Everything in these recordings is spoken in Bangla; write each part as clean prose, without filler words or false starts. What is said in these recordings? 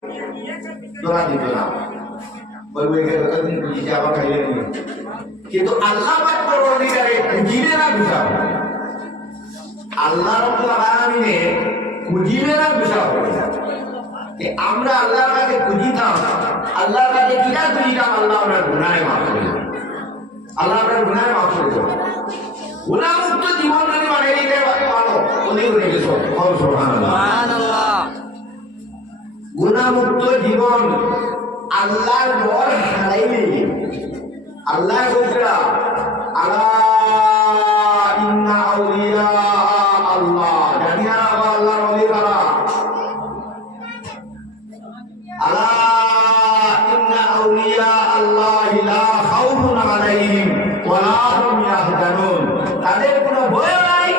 দোয়া দিত না, বলবো বুঝিতে আবার খাইয়ে নিয়ে। কিন্তু আল্লাহ পাক পরবর্তীকালে খুঁজিবে না বুঝাব, আল্লাহ রাব্বুল আলামিনে খুঁজিবে না বুঝাব। আমরা আল্লাহর কাছে খুঁজিতাম, আল্লাহর কাছে কিনা খুঁজিতাম, আল্লাহ আপনার গুনাহে মাফ করে দেবেন, আল্লাহ আপনার গুনাহে মাফ করে দেবেন। গুনাহমুক্ত জীবন যদি বানিয়ে দিতে পারো, উনি উনি গেছো সুবহানাল্লাহ। গুনাহমুক্ত জীবন আল্লাহর ডর হারাইলে, আল্লাহ বলছিলা আলা ইন্না আউলিয়া আল্লাহ, জানি না আল্লাহর ওলি কারা, আলা ইন্না আউলিয়া আল্লাহ লা খাউফুন আলাইহিম ওয়া লা হুম ইয়াহজানুন, তাদের কোনো ভয় নাই,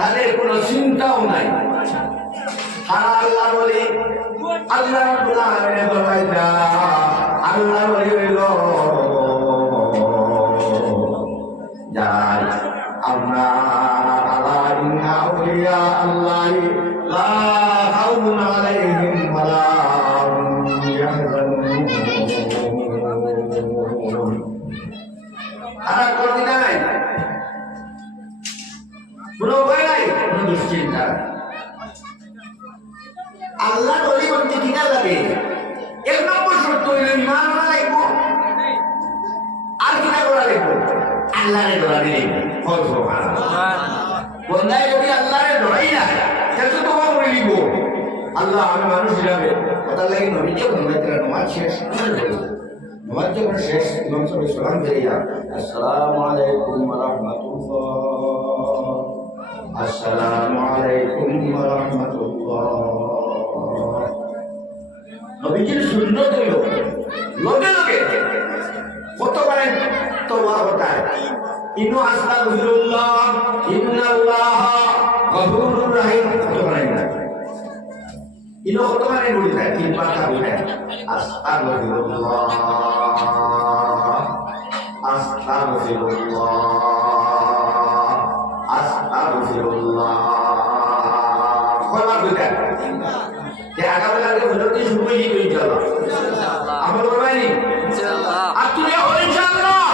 তাদের কোনো চিন্তাও নাই। আর আল্লাহ বলে আল্লাহ রাব্বুল আলামিন বলেন, আল্লাহ বলে হইল যাই আমরা আলা ইন্না আউলিয়া আল্লাহ লা খাউফুন আলাইহিম ওয়া লা হুম ইয়াহজানুন। আর কোন নাই, কোনো ভয় নাই, কোনো দুশ্চিন্তা। আল্লাহ ওলি বলতে কিনা লাগে, এক নম্বর শর্ত হইল ঈমান আনা লাগবো, আর কিনা করা লাগবো, আল্লাহরে ধরানি লাগবে। বন্দায় যদি আল্লাহরে ধরাই না, তাহলে তো তোমার করে নিব আল্লাহ আমি মানুষ হিসাবে কথা লাগে নবীকে বন্দাইতে নমাজ শেষ, নমাজ যখন শেষ ইমাম সাহেব সালাম ফিরিয়া আসসালামু আলাইকুম ওয়া রাহমাতুল্লাহ, আসসালামু আলাইকুম ওয়া রাহমাতুল্লাহ। নবীজির সুন্নত হইল লগে লগে কতবার তওবা হতায়, ইন্নু আস্তাগফিরুল্লাহ ইন্নাল্লাহ গফুরুর রহিম, কতবার না ইনো কতবার বলি যায়, তিনবার তা বলি যায় আস্তাগফিরুল্লাহ আস্তাগফিরুল্লাহ আস্তাগফিরুল্লাহ, কতবার বলি যায় যে আগামী কালকে হজরত শুরু হয়ে যাবে ইনশাআল্লাহ, আমল করবেন ইনশাআল্লাহ, আর তুই হল ইনশাআল্লাহ।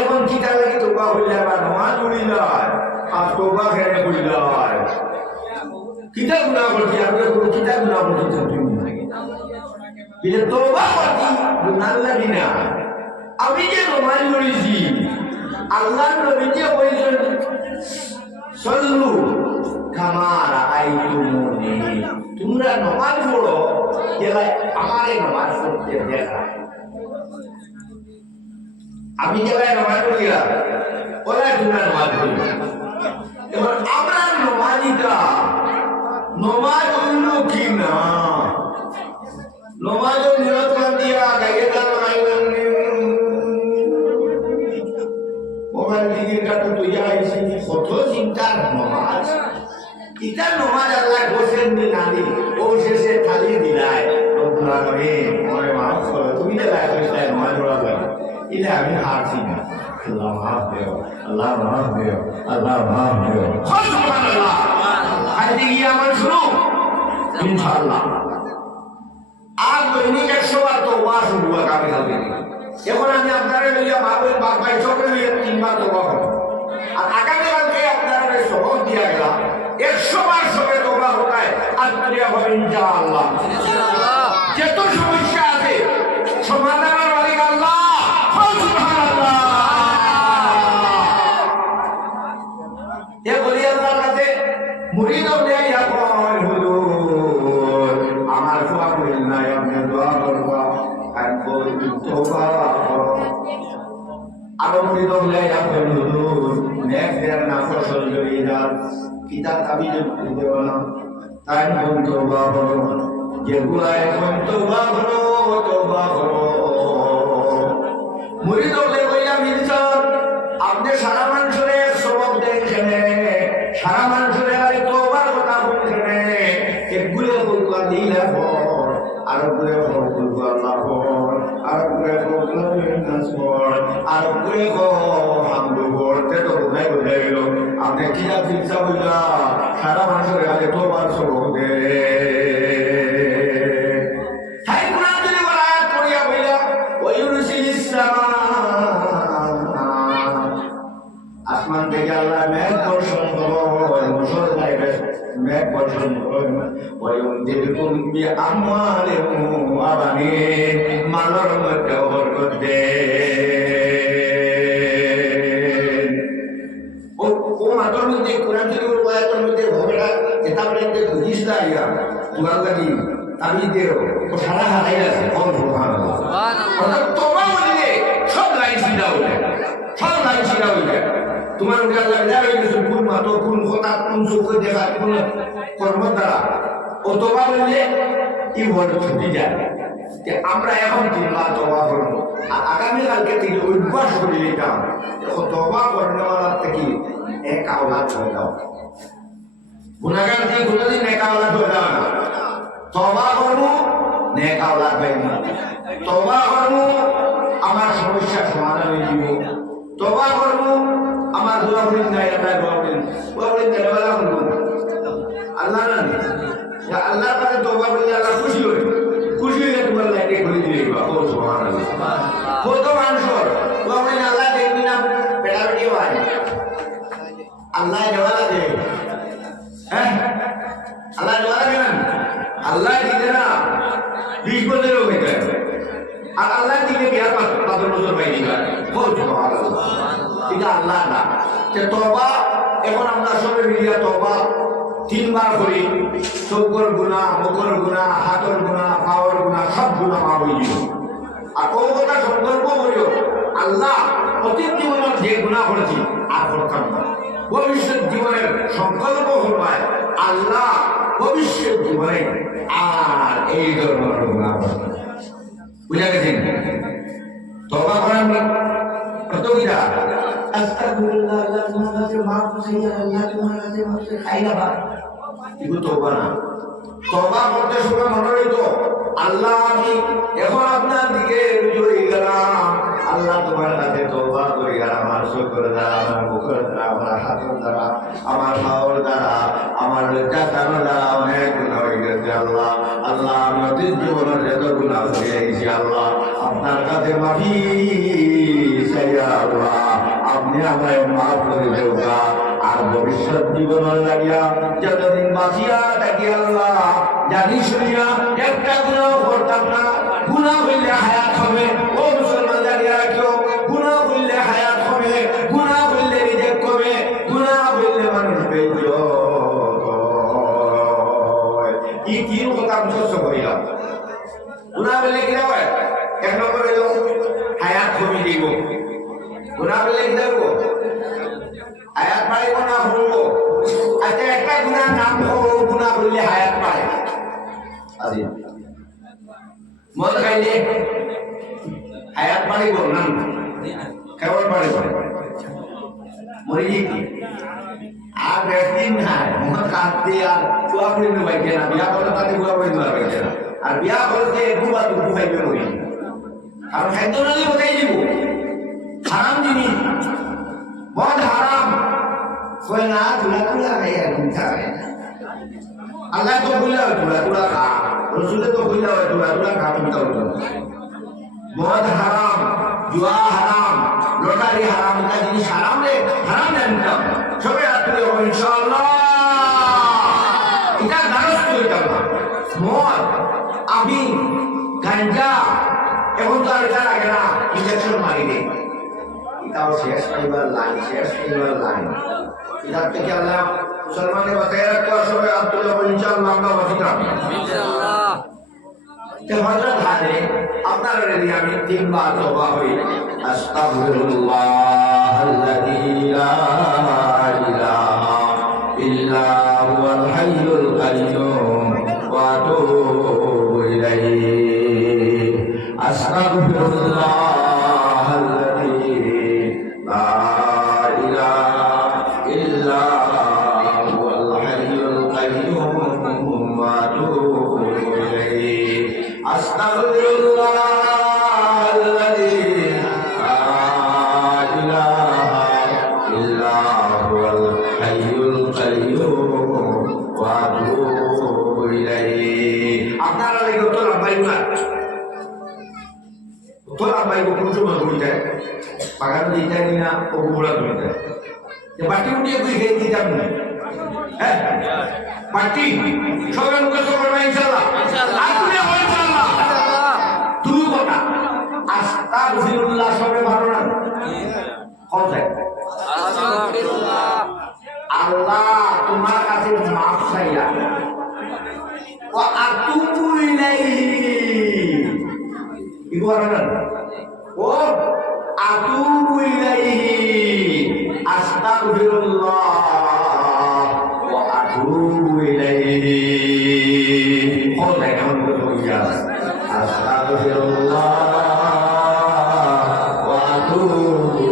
এখন কি কার লাগি তওবা হইলা বা নামাজ পড়িলা, আর তওবা করে পড়িলা, কিতা গুনাহ করছি, আপনি কোন কিতা গুনাহ করছেন তুমি, এটা তওবা করছি গুনাহ লাগি না। আমি যে নামাজ পড়িছি, আল্লাহর নবী যে বলেছেন সল্লু কামা রাআইতুমুনি, তোমরা নামাজ পড়ো যেভাবে আমারে নামাজ পড়তে দেখা। আমি যেভাবে নামাজ পড়িয়া ওরা তোমরা নামাজ পড়ি। এবার আমরা নমাজিটা নমাজ হইল কি না, নমাজ নিয়ত করে দিয়া গায়ে দাম মোবাইল দিকে কাটো তুই আইছি কত চিন্তার নমাজ, ইটা নমাজ আল্লাহ গোসেন দি নানি ও শেষে খালি দিলাই রব্বুল আলামিন ওরে মাফ করো, তুমি যে লাইক কইছাই নমাজ পড়া লাগে ইলে আমি হারছি না, আল্লাহ মাফ দিও, আল্লাহ মাফ দিও, আল্লাহ মাফ দিও, সুবহানাল্লাহ। আজকে কি আমার শুনো ইনশাআল্লাহ আজ দৈনিক 100 বার তওবা শুরু আগামী কালকে। এখন আমি আপনারা লইয়া মাহবুব বাপ ভাই সবরে লইয়া 3 বার তওবা করব, আর আগামী কালকে আপনারা সবক দিয়া গেলাম 100 বার সবে তওবা হতায় আত্মরিয়া হবে ইনশাআল্লাহ। যত সমস্যা আছে সমাধানের মালিক আল্লাহ, সুবহানাল্লাহ। এ বলি আল্লাহর কাছে মুরিদ হয়ে কয় হুজুর আমার দোয়া করেন না, আপনি দোয়া করবা আমি বলি তওবা করো। আরো মুরিদ হয়ে কয় হুজুর নেক দেন না ফসল জড়িয়ে যান, কিতাব তাবিজ দেব না, তাই বলি তওবা করো, যেগুলা এখন তওবা করো তওবা করো। মুরিদ হয়ে কইয়া মিলছন আপনি সারা মানুষের সবক দেখেন, সারা মানুষের তওবার কথা বলছেন, একগুলো বলবা দিলা পর আর গুলো বলবা আল্লাহ পর আর গুলো বলবা নাস পর আর গুলো হামদু পড়তে তো বোঝাই বোঝাই গেল। আপনি কি না চিন্তা হইলা সারা মানুষের আগে তওবার সবক দেন। يمددكم بأموال وبنين মালর মধ্যে বরকত দেন ও মাতর মধ্যে কোরআন শরীফের আয়াতের মধ্যে ভবেরা কিতাবটাতে বুঝিস না ইয়া তোমার লাগি আমি দেও ও সারা হারাই আছে সুবহানাল্লাহ সুবহানাল্লাহ তোবা বললে সব লাইন সিধা হয়ে যায় সব লাইন সিধা হয়ে যায় তোমার উঠে আল্লাহ যাবে কিছু কোন মাতো কোন কথা কোন চোখ দেখা কোন কর্ম দ্বারা ও তোবা বললে কি বড় ছুটি যায় যে আমরা এখন তিনবার তোবা করবো আর আগামীকালকে থেকে অভ্যাস করে নিতাম তোবা করনেওয়ালার থেকে এক আওলাদ হয়ে যাও গুণাগার দিয়ে কোনোদিন এক আওলাদ হয়ে যাও না তোবা করবো নেক আওলাদ পাই না তোবা করবো আমার সমস্যার সমাধান হয়ে দিব তোবা করবো আমার দোয়া করেন নাই আল্লাহ দোয়া করেন দেওয়ালা হলো আল্লাহ না আল্লাহর কাছে তোবা করলে আল্লাহ খুশি হয় খুশি হয়ে তোমার লাইনে খুলে দিয়ে ও সুবহানাল্লাহ কত মানুষের দোয়া করেন আল্লাহ দেখবি না বেটা বেটি হয় আল্লাহ দেওয়ালা দে হ্যাঁ আল্লাহ দেওয়ালা দেন আল্লাহ দিতে না 20 বছরও হয়ে যায় আর আল্লাহ দিলে বিয়ার 5 বছর পাই দিবা ও সুবহানাল্লাহ এটা আল্লাহ না যে তওবা এখন আমরা সবে মিলিয়া তওবা তিনবার করি চোখের গুনাহ মুখের গুনাহ হাতের গুনাহ পাওয়ার গুনাহ সব গুনাহ মাফ হয়ে যাবে আর ও কথা সংকল্প করিও আল্লাহ অতীত জীবনের যে গুনাহ করেছি আর করতাম না ভবিষ্যৎ জীবনের সংকল্প করবাই আল্লাহ ভবিষ্যৎ জীবনে আর এই ধরনের গুনাহ করতাম বুঝা গেছেন তওবা করেন কত কিরা আস্তাগফিরুল্লাহ আল্লাহ তোমার কাছে মাফ চাই আল্লাহ তোমার কাছে মাফ চাই খাইলা বা এগুলো তওবা না তওবা করতে সময় মনে রাখো আল্লাহ আমি এখন আপনার দিকে রুজু হয়ে গেলাম আল্লাহ তোমার কাছে তওবা করি আর আমার চোখের দ্বারা আমার মুখের দ্বারা আমার হাতের দ্বারা আমার পাওয়ার দ্বারা আমার লজ্জাস্থান দ্বারা অনেক গুনাহ হয়ে গেছে আল্লাহ আল্লাহ আমি অতীত জীবনের যত গুনাহ হয়ে গেছি আল্লাহ আপনার কাছে মাফি চাই আল্লাহ আপনি আমায় মাফ করে দেওয়া আর ভবিষ্যৎ জীবনের লাগিয়া যতদিন বাঁচিয়া থাকি আল্লাহ জানি শুনিয়া একটা গুনাহ করতাম না গুনাহ হইলে হায়াত হবে ও মুসলমান জানিয়া রাখিও গুনাহ হইলে হায়াত হবে গুনাহ হইলে রিজেক্ট হবে গুনাহ হইলে মানুষ বেইজ্জত হয় এই তিন কথা মুখস্থ করিলাম গুনাহ হইলে কি হয় এক নম্বরে হলো হায়াত কমে দিব গুনাহ হইলে কি দেব হায়াত পাইব না হইব আচ্ছা একটা গুনাহ নাম হলো গুনাহ হইলে হায়াত পায় আজি মদ খাইলে হায়াত পাইব না কেবল পাইব মরি কি আর বেশদিন নাই মদ খাতে আর চুয়া করে নেবাইছে না বিয়া করলে তাতে বুয়া করে নেবাইছে না আর বিয়া করতে বুয়া তো বুঝাইবে মরি আর খাদ্য নালে বোঝাই দিব হারাম জিনিস মদ হারাম কই না তুলা তুলা খাই আর চিন্তা করে না আল্লাহ তো বললা তুলা তুলা খা রসুলে তো বললা তুলা তুলা খা তুমি তাও মদ হারাম জুয়া হারাম লটারি হারাম এটা জিনিস হারাম রে হারাম জানতাম সবে আপনি ইনশাআল্লাহ এটা দ্বারস্থ হইতাম না মদ আফিম গাঞ্জা এখন তো আর এটা লাগে না ইঞ্জেকশন মারি দেয় এটাও শেষ পাইবার লাইন এটার থেকে আল্লাহ মুসলমানের বাঁচাই রাখবো সবাই আব্দুল্লাহ ইনশাআল্লাহ আমরা বাঁচিতাম হযরত হাজে আপনার রেডি আমি তিনবার তওবা হই আস্তাগফিরুল্লাহ আল্লাযী লা ইলাহা ইল্লা হুয়াল হাইয়ুল কাইয়্যুম ওয়া আতুবু ইলাইহি আস্তাগফিরুল্লাহ আল্লাযী লা ইলাহা ইল্লা হুয়াল হাইয়ুল কাইয়্যুম ওয়া আতুবু ইলাইহি আস্তাগফিরুল্লাহ আল্লাযী লা ইলাহা ইল্লা হুয়াল হাইয়ুল কাইয়্যুম ওয়া আতুবু ইলাইহি আপনারা লাগি তো লম্বাই না তো লম্বাই কোন সময় বলতে পাগান দিতে না ও গুড়া দিতে যে বাটি উঠিয়ে কই খেয়ে দিতাম না হ্যাঁ পার্টি সবাই মুখস্থ করবে ইনশাআল্লাহ আপনি হবে ইনশাআল্লাহ তুমি কথা আস্তাগফিরুল্লাহ সবে ভালো না কোন যায় আল্লাহ তোমার কাছে মাফ চাইয়া ওয়া আতুবু ইলাইহি কি বলেন ও আতুবু ইলাইহি আস্তাগফিরুল্লাহ ওয়া আতুবু ইলাইহি কোন যায় কেমন করে বলছিস আস্তাগফিরুল্লাহ ওয়া আতুবু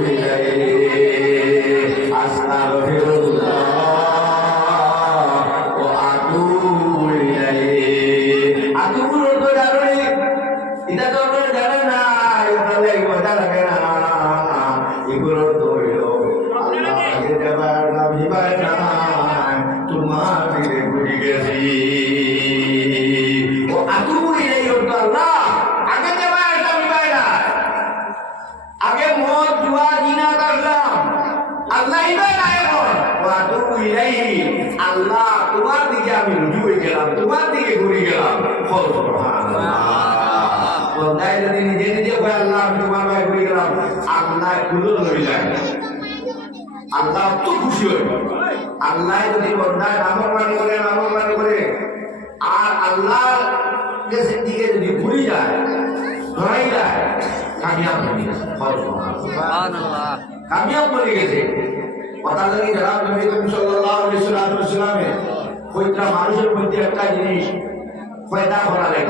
ইলাইহি আস্তাগফিরুল্লাহ ওয়া আতুবু ইলাইহি আতুবুর অর্থ জানো নি এটা তো আপনারা জানেন না এটা মজা লাগে না এগুলো তো হইল আল্লাহকে দেবার না ভিবার না তোমার দিকে ঘুরে গেছি ও আতুবু ইলাইহি অর্থ আল্লাহ আগে দেবার না ভিবার না আগে মদ জুয়া জিনা করলাম আল্লাহ ইবার না এখন ও আতুবু ইলাইহি আল্লাহ তোমার দিকে আমি রুজু হয়ে গেলাম তোমার দিকে ঘুরে গেলাম সুবহানাল্লাহ বন্দায় যদি নিজে নিজে কয় আল্লাহ আমি তোমার ভাই ঘুরে গেলাম আল্লাহ কুলো হয়ে যায় আল্লাহ তো খুশি হয় আল্লাহ যদি বন্দায় নাফরমানি করে আর আল্লাহ দিকে যদি ঘুরে যায় ধরাই যায় কামিয়াব হয়ে গেছে সুবহানাল্লাহ কামিয়াব হয়ে গেছে কথা লাগে যারা নবী করিম সাল্লাল্লাহু আলাইহি ওয়াসাল্লামের কয়টা মানুষের মধ্যে একটা জিনিস পয়দা করা লাগে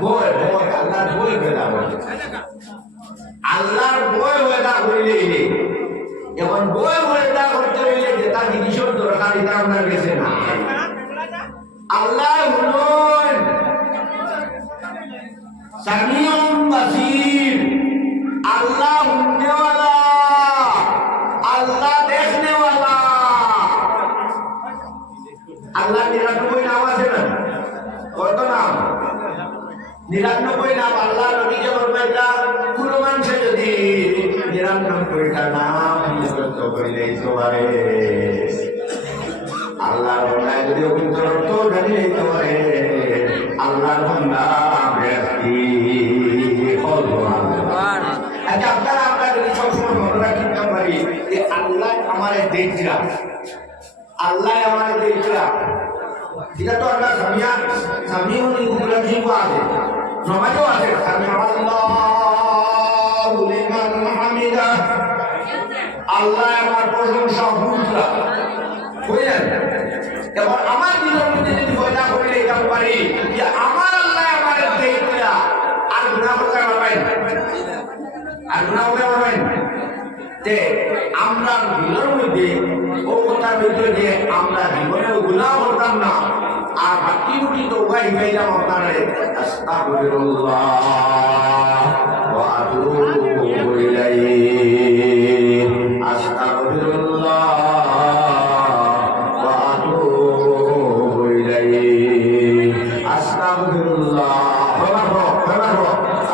বয় আল্লাহর বয় পয়দা করে আল্লাহর বয় পয়দা করিলে এখন বয় পয়দা করতে হইলে যেটা জিনিসের দরকার এটা আপনার কাছে না আল্লাহ হলেন সামিউন বাসীর আল্লাহ শুননেওয়ালা আল্লাহ দেখনেওয়ালা আল্লাহ 99 নাম আছে না কত নাম 99 নাম আল্লাহ নবীকে ফরমাইলা কোন মানুষে যদি 99টা নাম মুখস্থ করিলে পারে আল্লাহর বান্দায় যদি অন্তরত জানিলে পারে আল্লাহর বান্দা ব্যক্তি আচ্ছা আপনারা যদি সবসময় মনে রাখতে পারি যে আল্লাহ আমারে দেখছিলা আল্লাহ আমারে দেখছিলা এটা তো আমরা সামিউন ইব্রাহিম আছে নমাজও আছে সামি আল্লাহু লিমান হামিদা আল্লাহ আমার প্রশংসা বুঝলা বুঝলেন এবার আমার দিনের মধ্যে যদি পয়দা করলে এটা পারি যে আমার আল্লাহ আমারে দেখছিলা আর গুনাহ করতে পারবেন আর গুনাহ করতে পারবেন যে আমরা দিনের মধ্যে ও কথা বলতে যে আমরা জীবনে গুনাহ করতাম না আর বাকি রুটি তো উগাই গাইলাম আপনারা আস্তাগফিরুল্লাহ ওয়া আতুবু ইলাইহি আস্তাগফিরুল্লাহ ওয়া আতুবু ইলাইহি আস্তাগফিরুল্লাহ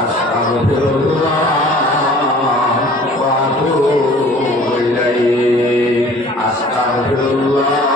আস্তাগফিরুল্লাহ ওয়া আতুবু ইলাইহি আস্তাগফিরুল্লাহ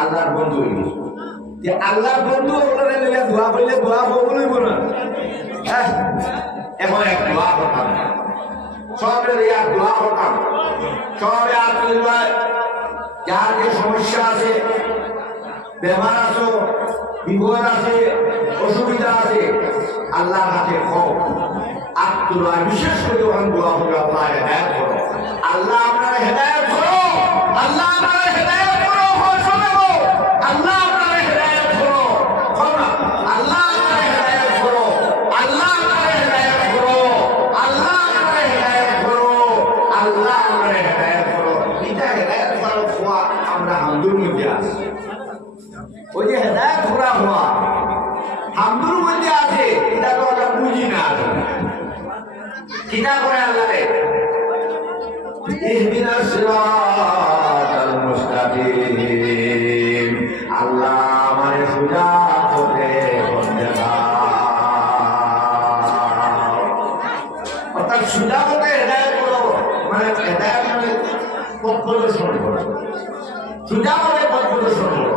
আল্লাহর বন্ধু যে আল্লাহর বন্ধু ওখানে নিয়ে দোয়া করলে দোয়া কবুল হইব না হ্যাঁ এখন এক দোয়া করতাম সবের ইয়া দোয়া হতাম সবে আত্মীয় যার যে সমস্যা আছে বেমার আছে বিপদ আছে অসুবিধা আছে আল্লাহর কাছে হোক আত্মীয় বিশেষ করে যখন দোয়া হবে আল্লাহ হেদায়েত করো আল্লাহ আপনার হেদায়েত করো আল্লাহ আপনার হেদায়েত করো আল্লাহ আপনার হেদায়েত করো আল্লাহ আপনার হেদায়েত করো আল্লাহ আপনার হেদায়েত করো আল্লাহ আপনার হেদায়েত করো আল্লাহ আপনার হেদায়েত করো এটা হেদায়েত করার হওয়া আমরা হামদুর মধ্যে আছি ওই যে হেদায়েত করা হওয়া হামদুর মধ্যে আছে এটা তো আমরা বুঝি না কিনা করে আল্লাহ ইহদিনা সিরাতাল মুস্তাকিম আল্লাহ আমারে সোজা পথে বন্ধে দাও অর্থাৎ সোজা পথে হেদায়েত করো মানে হেদায়েত মানে পথ প্রদর্শন করো সোজা পথে পথ প্রদর্শন করো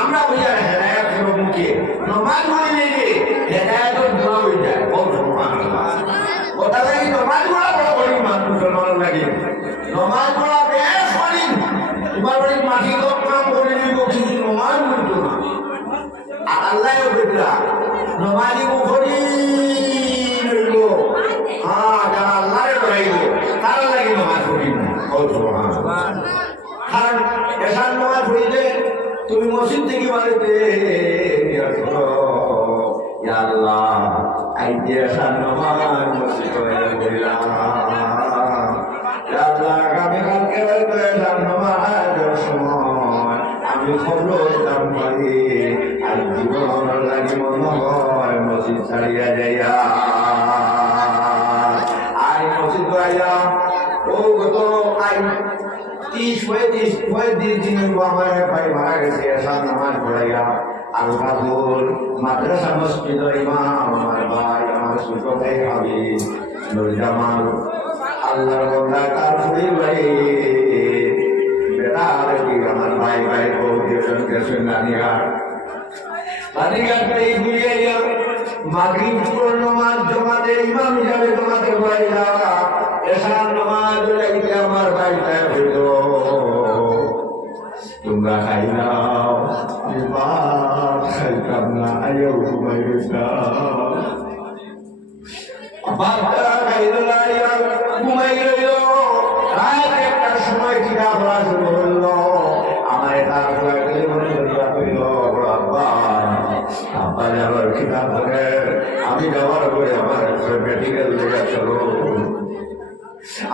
আমরা ওই হেদায়েত করো মুখে নমাজ পড়ি নেই হেদায়েতের দোয়া হয়ে যায় বল সুবহানাল্লাহ কথা লাগি নমাজ পড়া বড় বড় মুসলমান লাগে নমাজ পড়া বেশ করি তোমার বাড়ি মাটি কাম করে নিব কিন্তু নমাজ পড়তো না আল্লাহ বেটা নমাজি মুখরি রইল হ্যাঁ যারা আল্লাহরে ধরাইব তারা লাগে নমাজ পড়ি না বল সুবহানাল্লাহ কারণ এসার নমাজ পড়িলে তুমি মসজিদ থেকে বাড়িতে আল্লাহ আইতে এসার নমাজ মসজিদ পড়িলাম আগামীকালকে হয়তো এসার নমাজের সময় আমি খবর দাম পারি আর জীবন লাগি মনে হয় মসজিদ ছাড়িয়া যাইয়া আই মসজিদ আইয়া ও গত আই 30 দিন আমার ভাই মারা গেছে এসার নামাজ পড়াইয়া আল কাপুর মাদ্রাসা মসজিদের ইমাম আমার ভাই আমার ছোট ভাই হাবিব নুর জামাল আল্লাহর বান্দা কারফুরি ভাই বেটা কি আমার ভাই ভাই বহুজন গেছেন নানিঘাট এই ঘুরিয়ে মাগরিব পুরো নামাজ জমাতে ইমাম হিসাবে জমাতে পড়াইয়া এসার নামাজ লাগতে আমার ভাইটা হইল তোমরা খাইলাও আমি ভাত খাইতাম না আইও ঘুমাই গেছিলাম ভাতটা খাইল না ঘুমাই রইল রাত একটার সময় কিনা পড়া শুরু হইল আমার এটা মনে করিয়া হইল আব্বা আব্বা যাবার কিনা ধরে আমি যাওয়ার পরে আমার মেডিকেল লেগে চলো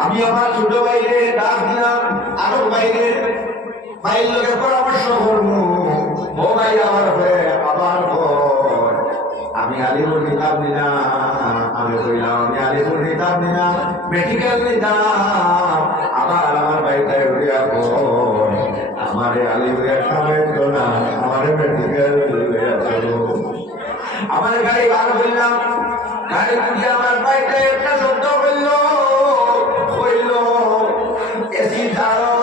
আমি আমার ছোট ভাইরে ডাক দিলাম আরো বাইরে ভাইয়ের লোকের পরামর্শ করবো ও ভাই আমার হয়ে আবার আমি আলিপুর নিতাম না আমি কইলাম আমি আলিপুর নিতাম না মেডিকেল নিতাম আবার আমার ভাইটাই উঠিয়া আমার আলিপুর একটা হইতো না আমার মেডিকেল চলো আমার গাড়ি বার করলাম গাড়ি পুজো আমার ভাইটাই একটা শব্দ করলো এসি ছাড়ো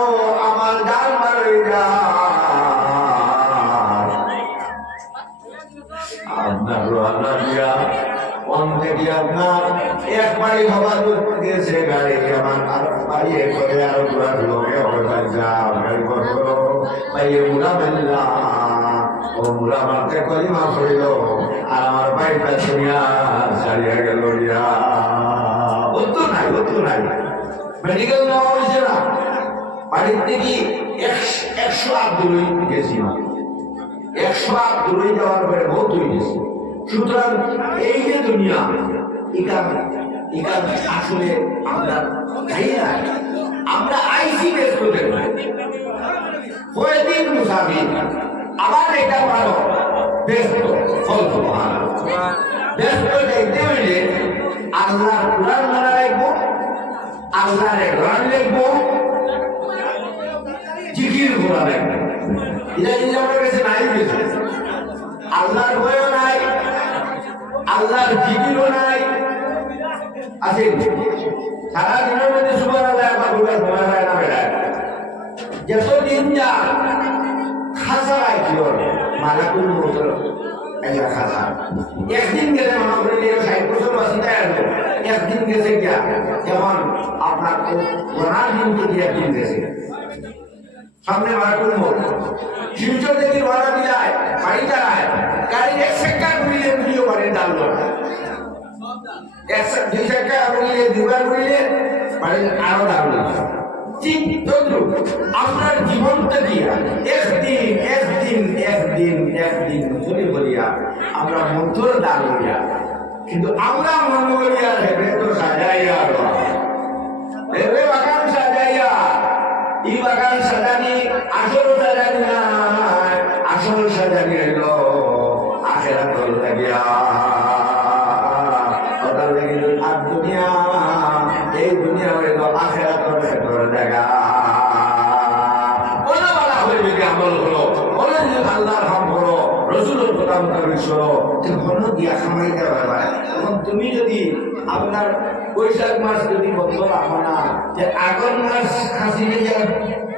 আমার ডাল মারে যা আপনার রান্না দিয়া অন্যে দিয়ে আপনার একবারই হবার দিয়েছে গাড়ি আমার আর বাইরে করে আরো ঘোরার লোকে হবার যাও গাড়ি করো বাইরে মুড়া মেললা ও মুড়া মারতে কলিমা পড়িল আর আমার বাইকটা শুনিয়া ছাড়িয়া গেল ইয়া হতো নাই মেডিকেল নেওয়া হয়েছে না বাড়ির থেকে 100 দূরে গেছি 100 দূরে যাওয়ার পরে বহুত হয়ে গেছে সুতরাং এই যে দুনিয়া এখান আসলে আমরা আমরা আইসি ব্যস্ত দেখব কয়েকদিন মুসাফির আবার এটা পারো ব্যস্ত ব্যস্ত দেখতে হইলে আল্লাহর কোরআন মানা রাখবো আল্লাহরে কোরআন লিখবো জিকির করা রাখবো এটা যদি আমার কাছে নাই গেছে আল্লাহর ভয়ও নাই আল্লাহর জিকিরও নাই আছে সারা দিনের মধ্যে সুবহানাল্লাহ একবার বলে সুবহানাল্লাহ না বেড়ায় যতদিন যা খাসা রাখি মালাকুল মউত একটা খাতা একদিন গেলে মনে করি 60 বছর বাঁচিতে আসবো একদিন গেছে গিয়া যেমন আপনার ওনার দিন থেকে একদিন গেছে সামনে ভাড়া করবো শিলচর থেকে ভাড়া বিলায় গাড়ি চালায় গাড়ির 1 সেকেন্ড ঘুরিলে ভিডিও করেন দাম দুই চাকা ঘুরিলে দুবার ঘুরিলে মানে আরো দাম ঠিক তদ্রুপ আপনার জীবনটা দিয়া একদিন চলে বলিয়া আমরা মন্ত্র দান করিয়া কিন্তু আমরা মনে করিয়া হেবে তো সাজাইয়া হেবে বাগান সাজাইয়া এই বাগান সাজানি আসল সাজানি নাই আসল সাজানি হইল আখেরা তল লাগিয়া আর দুনিয়া এই দুনিয়া হইল আখেরা তল ভেতর জায়গা বলা হইবে কি আমল হলো বলে যে আল্লাহর হাম হলো রসুলের কথা মোতাবেক হলো ঘন দিয়া খামাইতে পারবা এবং তুমি যদি আপনার বৈশাখ মাস যদি বন্ধ রাখো না যে আগন মাস খাসি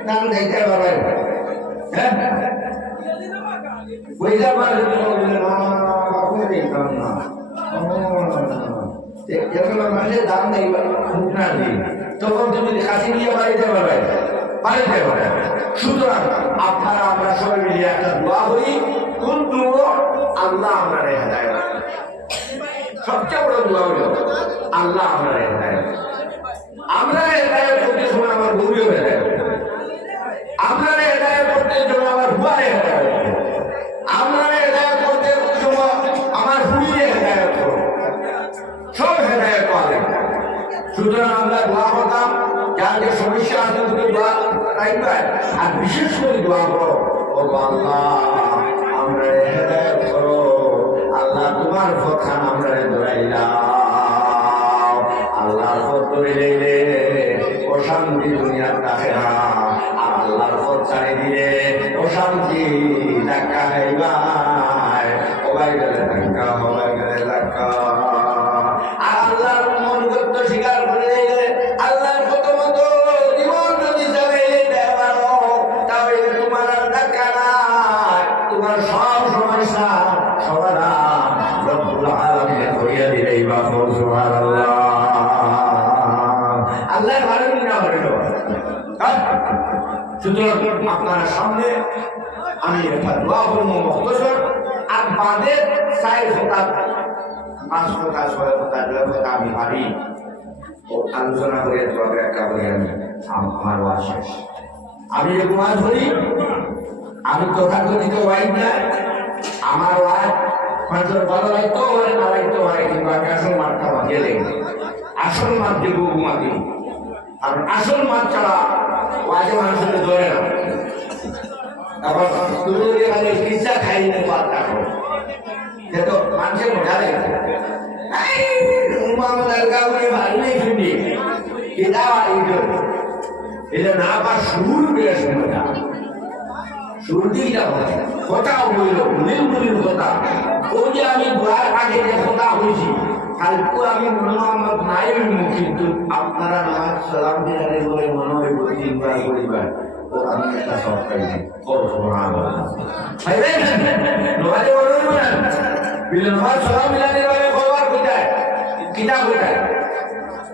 দাম দিতে পারবেন হ্যাঁ বৈশাখ মাস যদি দিতাম না মানুষের দাম নেই না দিই তখন তুমি খাসি নিয়ে বাড়িতে পারবে বাড়িতে পারবে সুতরাং আপনারা আমরা সবাই মিলিয়ে একটা দোয়া করি কোন দোয়া আল্লাহ আমরা রেখে দেয় সবচেয়ে বড় দোয়া হলো আল্লাহ আমরা রেখে দেয় আমরা হেদায়ত করতে সময় আমার গৌরীয় হেদায়ত আমরা হেদায়ত করতে জন্য আমার হুয়ারে হেদায়ত আমরা হেদায়ত করতে সময় আমার হুড়িয়ে হেদায়ত করো সব হেদায়ত পাবে সুতরাং আমরা দোয়া করতাম যার যে সমস্যা আছে তুমি দোয়া রাখবে আর বিশেষ করে দোয়া করো ও আল্লাহ আমরা হেদায়ত করো আল্লাহ তোমার কথা আমরা ধরাইলাম আল্লাহর পথ ধরে অশান্তি দুনিয়ার কাছে না আর আল্লাহর পথ ছাড়ি দিলে অশান্তি ধাক্কা খাইবাই সবাই গেলে ধাক্কা সবাই গেলে ধাক্কা আর আল্লাহর মনগত্য স্বীকার করে গেলে আল্লাহর কত মতো জীবন যদি চালাইলে দেওয়ার তাহলে তোমার আর ধাক্কা নাই তোমার সব সমস্যা সমাধান রব্বুল আলামিন করিয়া দিলেই বা সুবহানাল্লাহ আল্লাহ ভালো না ভালো সুতরাং আপনার সামনে আমি একটা দোয়া করবো মুখতসর আর বাদে 4 কথা 5 কথা 6 কথা 2 কথা আমি পারি ও আলোচনা করে দোয়া ব্যাখ্যা করে আমি আমার ওয়াজ শেষ আমি এরকম ওয়াজ করি আমি তথাকথিত ওয়াইজ না আমার ওয়াজ মানুষের ভালো লাগতো বলে না লাগতো হয় কিন্তু আমি আসল মাঠটা মাঝে লেগে আসল মাঠ যে বহু মাটি আর আসল মাঠ ছাড়া ওয়াজে মানুষের ধরে না তারপর তুমি যদি খালি পিজ্জা খাইনি বাদ রাখো তো মানুষের মজা লাগে এটা না বা সুর বেশ মজা সুর দিকটা কথা বলল মিলমুলির কথা ও যে আমি ঘোরার আগে যে কথা হয়েছি কালকে আমি মোহাম্মদ নাই কিন্তু আপনারা নামাজ সালাম দিয়ে বলে মনে হয় 3 বার করিবার ও আমি একটা সব পাইছি নামাজে বলুন না নামাজ সালাম মিলানে বারে কবার কোথায় কিতাব কোথায়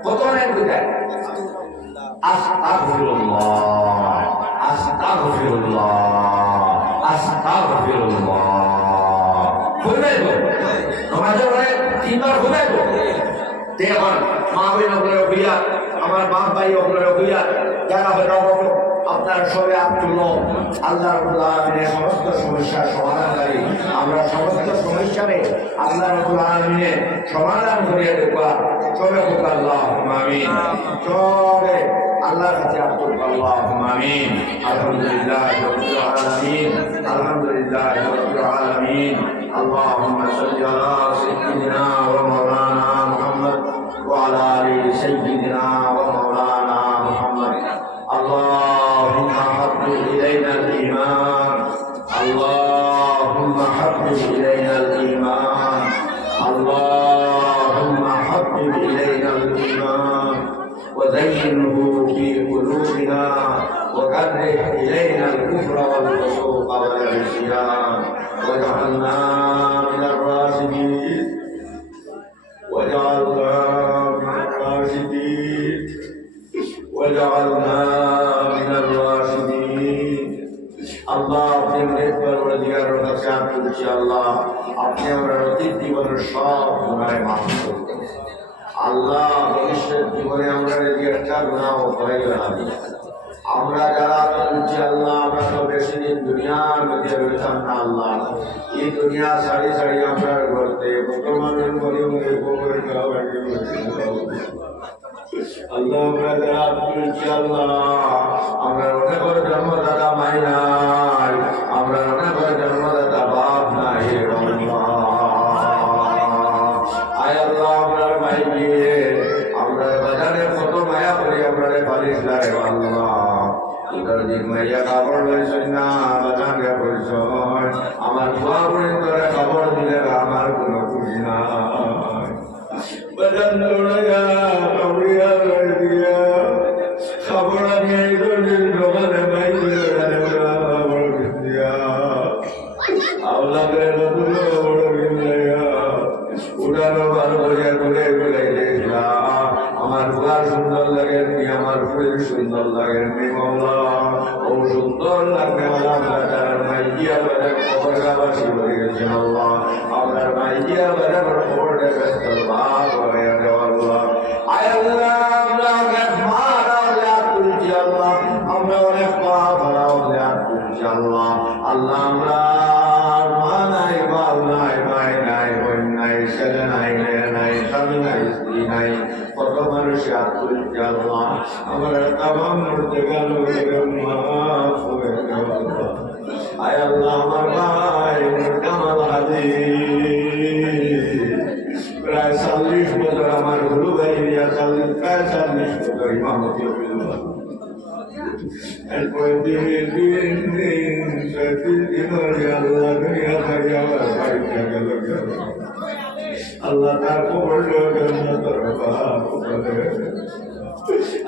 কত অনেক কোথায় আস্তাগফিরুল্লাহ আস্তাগফিরুল্লাহ আস্তাগফিরুল্লাহ বলবে তো নামাজে বলে 3 বার বলবে তো এখন মা বোন ওগুলো হইয়া আমার বাপ ভাই ওগুলো হইয়া যারা হলো আপনার সবে আব্দুল আল্লাহ রাব্বুল আলামিনের সমস্ত সমস্যার সমাধানকারী আমরা সমস্ত সমস্যারে আল্লাহ রাব্বুল আলামিনের সমাধান করিয়া দেবা সবে হোক আল্লাহুম্মা আমিন সবে আল্লাহর কাছে আব্দুল আল্লাহুম্মা আমিন আলহামদুলিল্লাহি রাব্বিল আলামিন আলহামদুলিল্লাহি রাব্বিল আলামিন اللهم صل على سيدنا ومولانا محمد وعلى ال سيدنا ومولانا محمد اللهم حبب إلينا الإيمان اللهم حبب إلينا الإيمان اللهم حبب إلينا الإيمان وزينه في قلوبنا وكره إلينا الكفر والفسوق والعصيان واجعلنا من الراشدين وجعلنا من الراشدين وجعلنا من الراشدين আল্লাহ আপনি অনেক পরওয়ারদিগার কাছে আমি বলছি আল্লাহ আপনি আমার অতীত জীবনের সব গুনাহে মাফ করুন আল্লাহ ভবিষ্যৎ জীবনে আমরা যদি একটা গুনাহ করে গেলাম আমরা যারা বলছি আল্লাহ আমরা তো বেশি দিন দুনিয়ার মধ্যে রইতাম না আল্লাহ এই দুনিয়া সারি সারি আমরা করতে বর্তমানের মনে মনে খবর আল্লাহ আমরা যারা বলছি আল্লাহ আমরা অনেক জন্মদাতা মাই নাই আমরা অনেক জন্মদাতা বাপ নাই আয় আল্লাহ আমরা মাই গিয়ে আমরা বাজারে কত মায়া করি আমরা বালিশ লাগে আল্লাহ দিন মাইয়া কাপড় লইছই না বাজারে কইছ আমার দোয়া করে তোরা কাপড় দিলে আমার কোনো খুশি নাই বাজার দৌড়াইয়া কাপড়িয়া লই দিয়া কাপড় নিয়ে দিন দোকানে মাই দিয়ে কাপড় দিয়া আল্লাহকে নতুন বড় বিন্দাইয়া উড়ানো বার করিয়া করে বেলাই দেখলা আমার ফুলার সুন্দর লাগে নি আমার ফুলের সুন্দর লাগে নি মাওলা ও সুন্দর লাগবে আল্লাহ তাআলা মাইয়া বাজার খবর গাবাসি হয়ে গেছে আল্লাহ আপনার মাইয়া বাজার খবর ব্যস্ত মা করে আল্লাহ আয় আল্লাহ আমরা রহমান আল্লাহ তুলছি আল্লাহ আমরা অনেক মা ভরাও আল্লাহ তুলছি আল্লাহ আল্লাহ আমরা মা নাই বাপ নাই ভাই নাই বোন নাই ছেলে নাই মেয়ে নাই স্বামী নাই স্ত্রী নাই কত মানুষ আতুল আল্লাহ আমরা তামাম মরতে গেল মাফ করে দাও আয় আল্লাহ আমার ভাই কামাল হাজি প্রায় 40 বছর আমার গুরু ভাই প্রায় 40 বছর ইমামতি এরপরে আল্লাহ তার কবর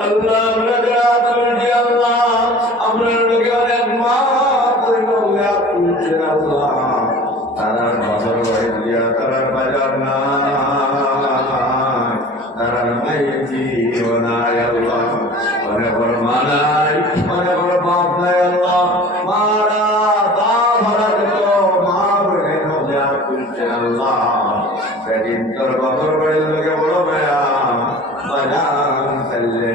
আল্লাহ আমরা যারা তুলছি আল্লাহ আমরা লোকে অনেক মা তুলছেন আল্লাহ তারার বাবার বাড়ি দিয়া তারার বাজার না তারার মাইজি ও নাই আল্লাহ অনেক বড় মা নাই অনেক বড় বাপ নাই আল্লাহ মারা তা ভরা দিত মা বলে নজা তুলছেন আল্লাহ সেদিন তোর বাবার বাড়ির লোকে বড় ভাইয়া বাজান চাইলে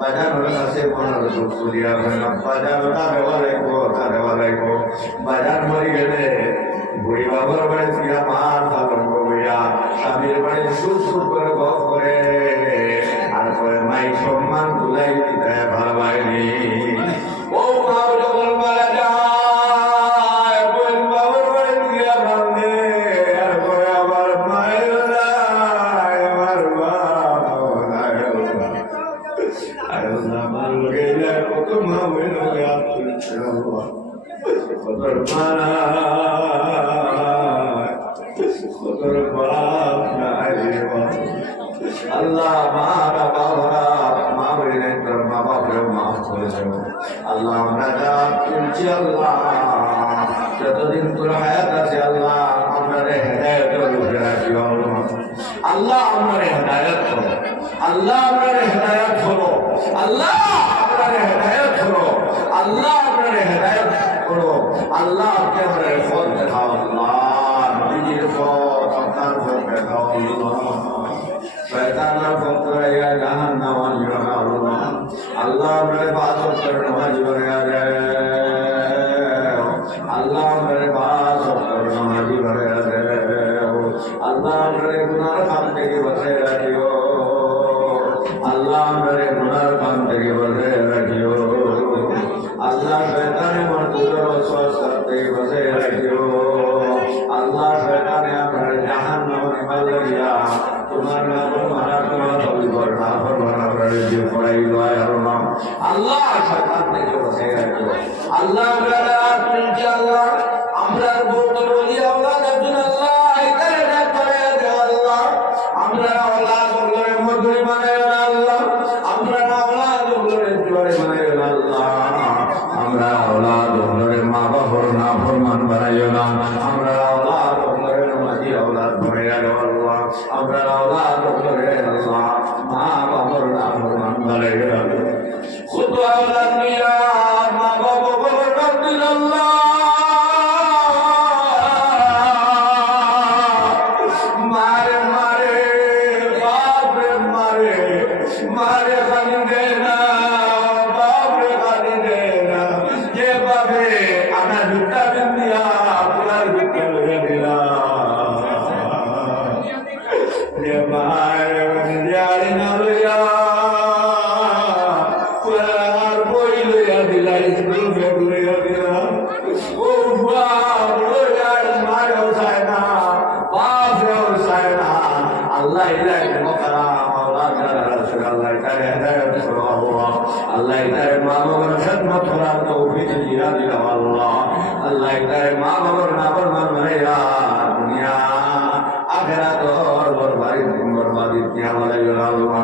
বাজানোর কাছে মনের দুঃখ দিয়া বাজার তারে বালাইবো বাজার মরি গেলে বুড়ি বাবার বাড়ি দিয়া মার পালন করিয়া স্বামীর বাড়ি সুর সুর করে গপ করে আর পরে মাই সম্মান তুলাই দিতে ভাবাইনি ও মা যখন মারা যায় বোন বাবার বাড়ি দিয়া ভাবনে আর পরে আমার মায়ের নাই আমার বাপ নাই আর আমার লোকে যায় কত মা বোন তুলছে কতর মারা কতর বাপ নাই আল্লাহ মারা বাবা মা বলে তোর মা বাপরে মাফ করে দেব আল্লাহ আমরা যা তুলছি আল্লাহ যতদিন তোর হায়াত আছে আল্লাহ আমরা হেদায়েতের উপরে রাখিও আল্লাহ আমরা হেদায়েত করো আল্লাহ আমরা হেদায়েত করো আল্লাহ আমরা হেদায়েত করো আল্লাহ আমরা হেদায়েত করো আল্লাহ আপনি আমরা ফল দেখাও আল্লাহ নিজের ফল আপনার ফল দেখাও শয়তানের ফল করাইয়া জাহান্নাম আল্লাহ আল্লাহ আমরা পাঁচ ওয়াক্ত নামাজ পড়িয়া যায় আল্লাহ আমরা পাঁচ ওয়াক্ত নামাজ পড়িয়া যায় আল্লাহ আমরা গুনার কাম থেকে বাঁচাই রাখিও আল্লাহ আমরা গুনার কাম থেকে বাঁচাই রাখিও আল্লাহ শয়তানে মর্তুজর ওয়াসওয়াসা থেকে বাঁচাই রাখিও আল্লাহ শয়তানে আমরা জাহান্নাম নিবাল লাগিয়া তোমার নাম মারা তোমার তবিবর না ফরমানা করে দিয়ে পড়াই লয় আল্লাহ আল্লাহ শয়তান থেকে বাঁচাই রাখিও আল্লাহ আমরা তুলছি আল্লাহ আমরা বলতে বলি আল্লাহ একজন আল্লাহ এখানে না করে আল্লাহ আমরা আওলাদ করে মধুরে মানে আল্লাহ আমরা আওলাদ করে জোরে মানে আল্লাহ আমরা আওলাদ করে মা বাবার না ফরমান বানাইও না আমরা আওলাদ করে মাঝি আওলাদ আওলাদ বানাইয়া দাও আল্লাহ আমরা আওলাদ করে আল্লাহ মা বাবার নাফরমান বানাইয়া দাও খুদ আওলাদ নিয়া মা বাবা বাবার নাম দিল আল্লাহ মারে মারে বাপরে মারে মারে খালি দে না বাপরে খালি দে না যে বাপে আমার দুটা বিন্দিয়া পুরার দিকে লইয়া দিলাম যে মারে বিন্দিয়ারি না লইয়া পুরার বই লইয়া দিলা স্কুল ব্যাগ লইয়া দিলা ও বাপ লইয়া মারেও চায় না বাপরেও চায় না আল্লাহ ইলাই মকারাম আল্লাহ আল্লাহ তারে হেদায়েত করো আল্লাহ আল্লাহ তারে মা বাবার খেদমত করার তৌফিক দিয়া দিলাম আল্লাহ আল্লাহ তারে মা বাবার নাফরমান বানাইয়া দুনিয়া আখিরাত বরবাদি দিয়া বানাইয়া আল্লাহ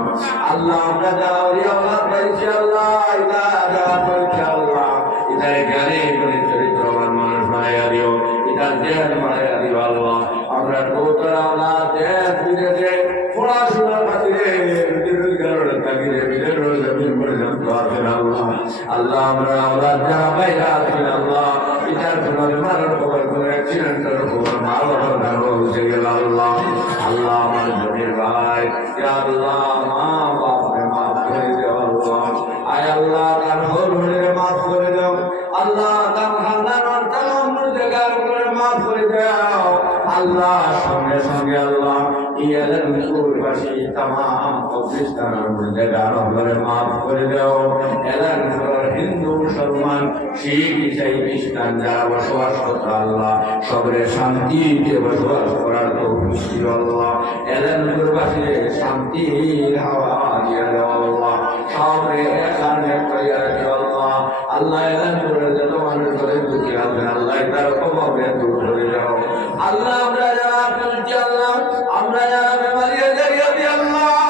আল্লাহ আমরা যারা ওলিয়া আওলাদ পাইছি আল্লাহ ইলা যারা পাইছি আল্লাহ ইতারে জ্ঞানী গুণী চরিত্রবান মানুষ বানাইয়া দিও ইতার দেহ বানাইয়া দিও আল্লাহ আমরা কৌতর আওলাদ দেশ বিদেশে পড়াশোনার খাতিরে আল্লাহ আমরা আওলাদ যারা বাইরে আছেন আল্লাহ এটার কোনো বিমানের খবর কোনো অ্যাক্সিডেন্টের খবর মা বাবার নাম হচ্ছে গেল আল্লাহ আল্লাহ আমার জমির ভাই আল্লাহ মা বাপকে মাফ করে দেও আল্লাহ আয় আল্লাহ তার হলে মাফ করে দাও আল্লাহ তার খানদান তাম জায়গার করে মাফ করে দাও আল্লাহ সঙ্গে সঙ্গে আল্লাহ ইয়ালের পূর্ববাসী तमाम কবরস্থানের মধ্যে গারহরে মাফ করে দাও এলান হিন্দু মুসলমান শিখ ইসাই খ্রিস্টান যারা বসবাস করতে আল্লাহ সবরে শান্তিতে বসবাস করার তৌফিক দিও আল্লাহ এলান পূর্ববাসীর শান্তির হাওয়া দিয়ে দাও আল্লাহ সবরে এখানে করিয়া দিও আল্লাহ আল্লাহ এলান করে যত মানুষ করে দুঃখী আছেন আল্লাহ তার কবরে দূর করে দাও আল্লাহ আমরা যারা চলছি আল্লাহ আমরা যারা বেমারি জায়গা দিয়ে আল্লাহ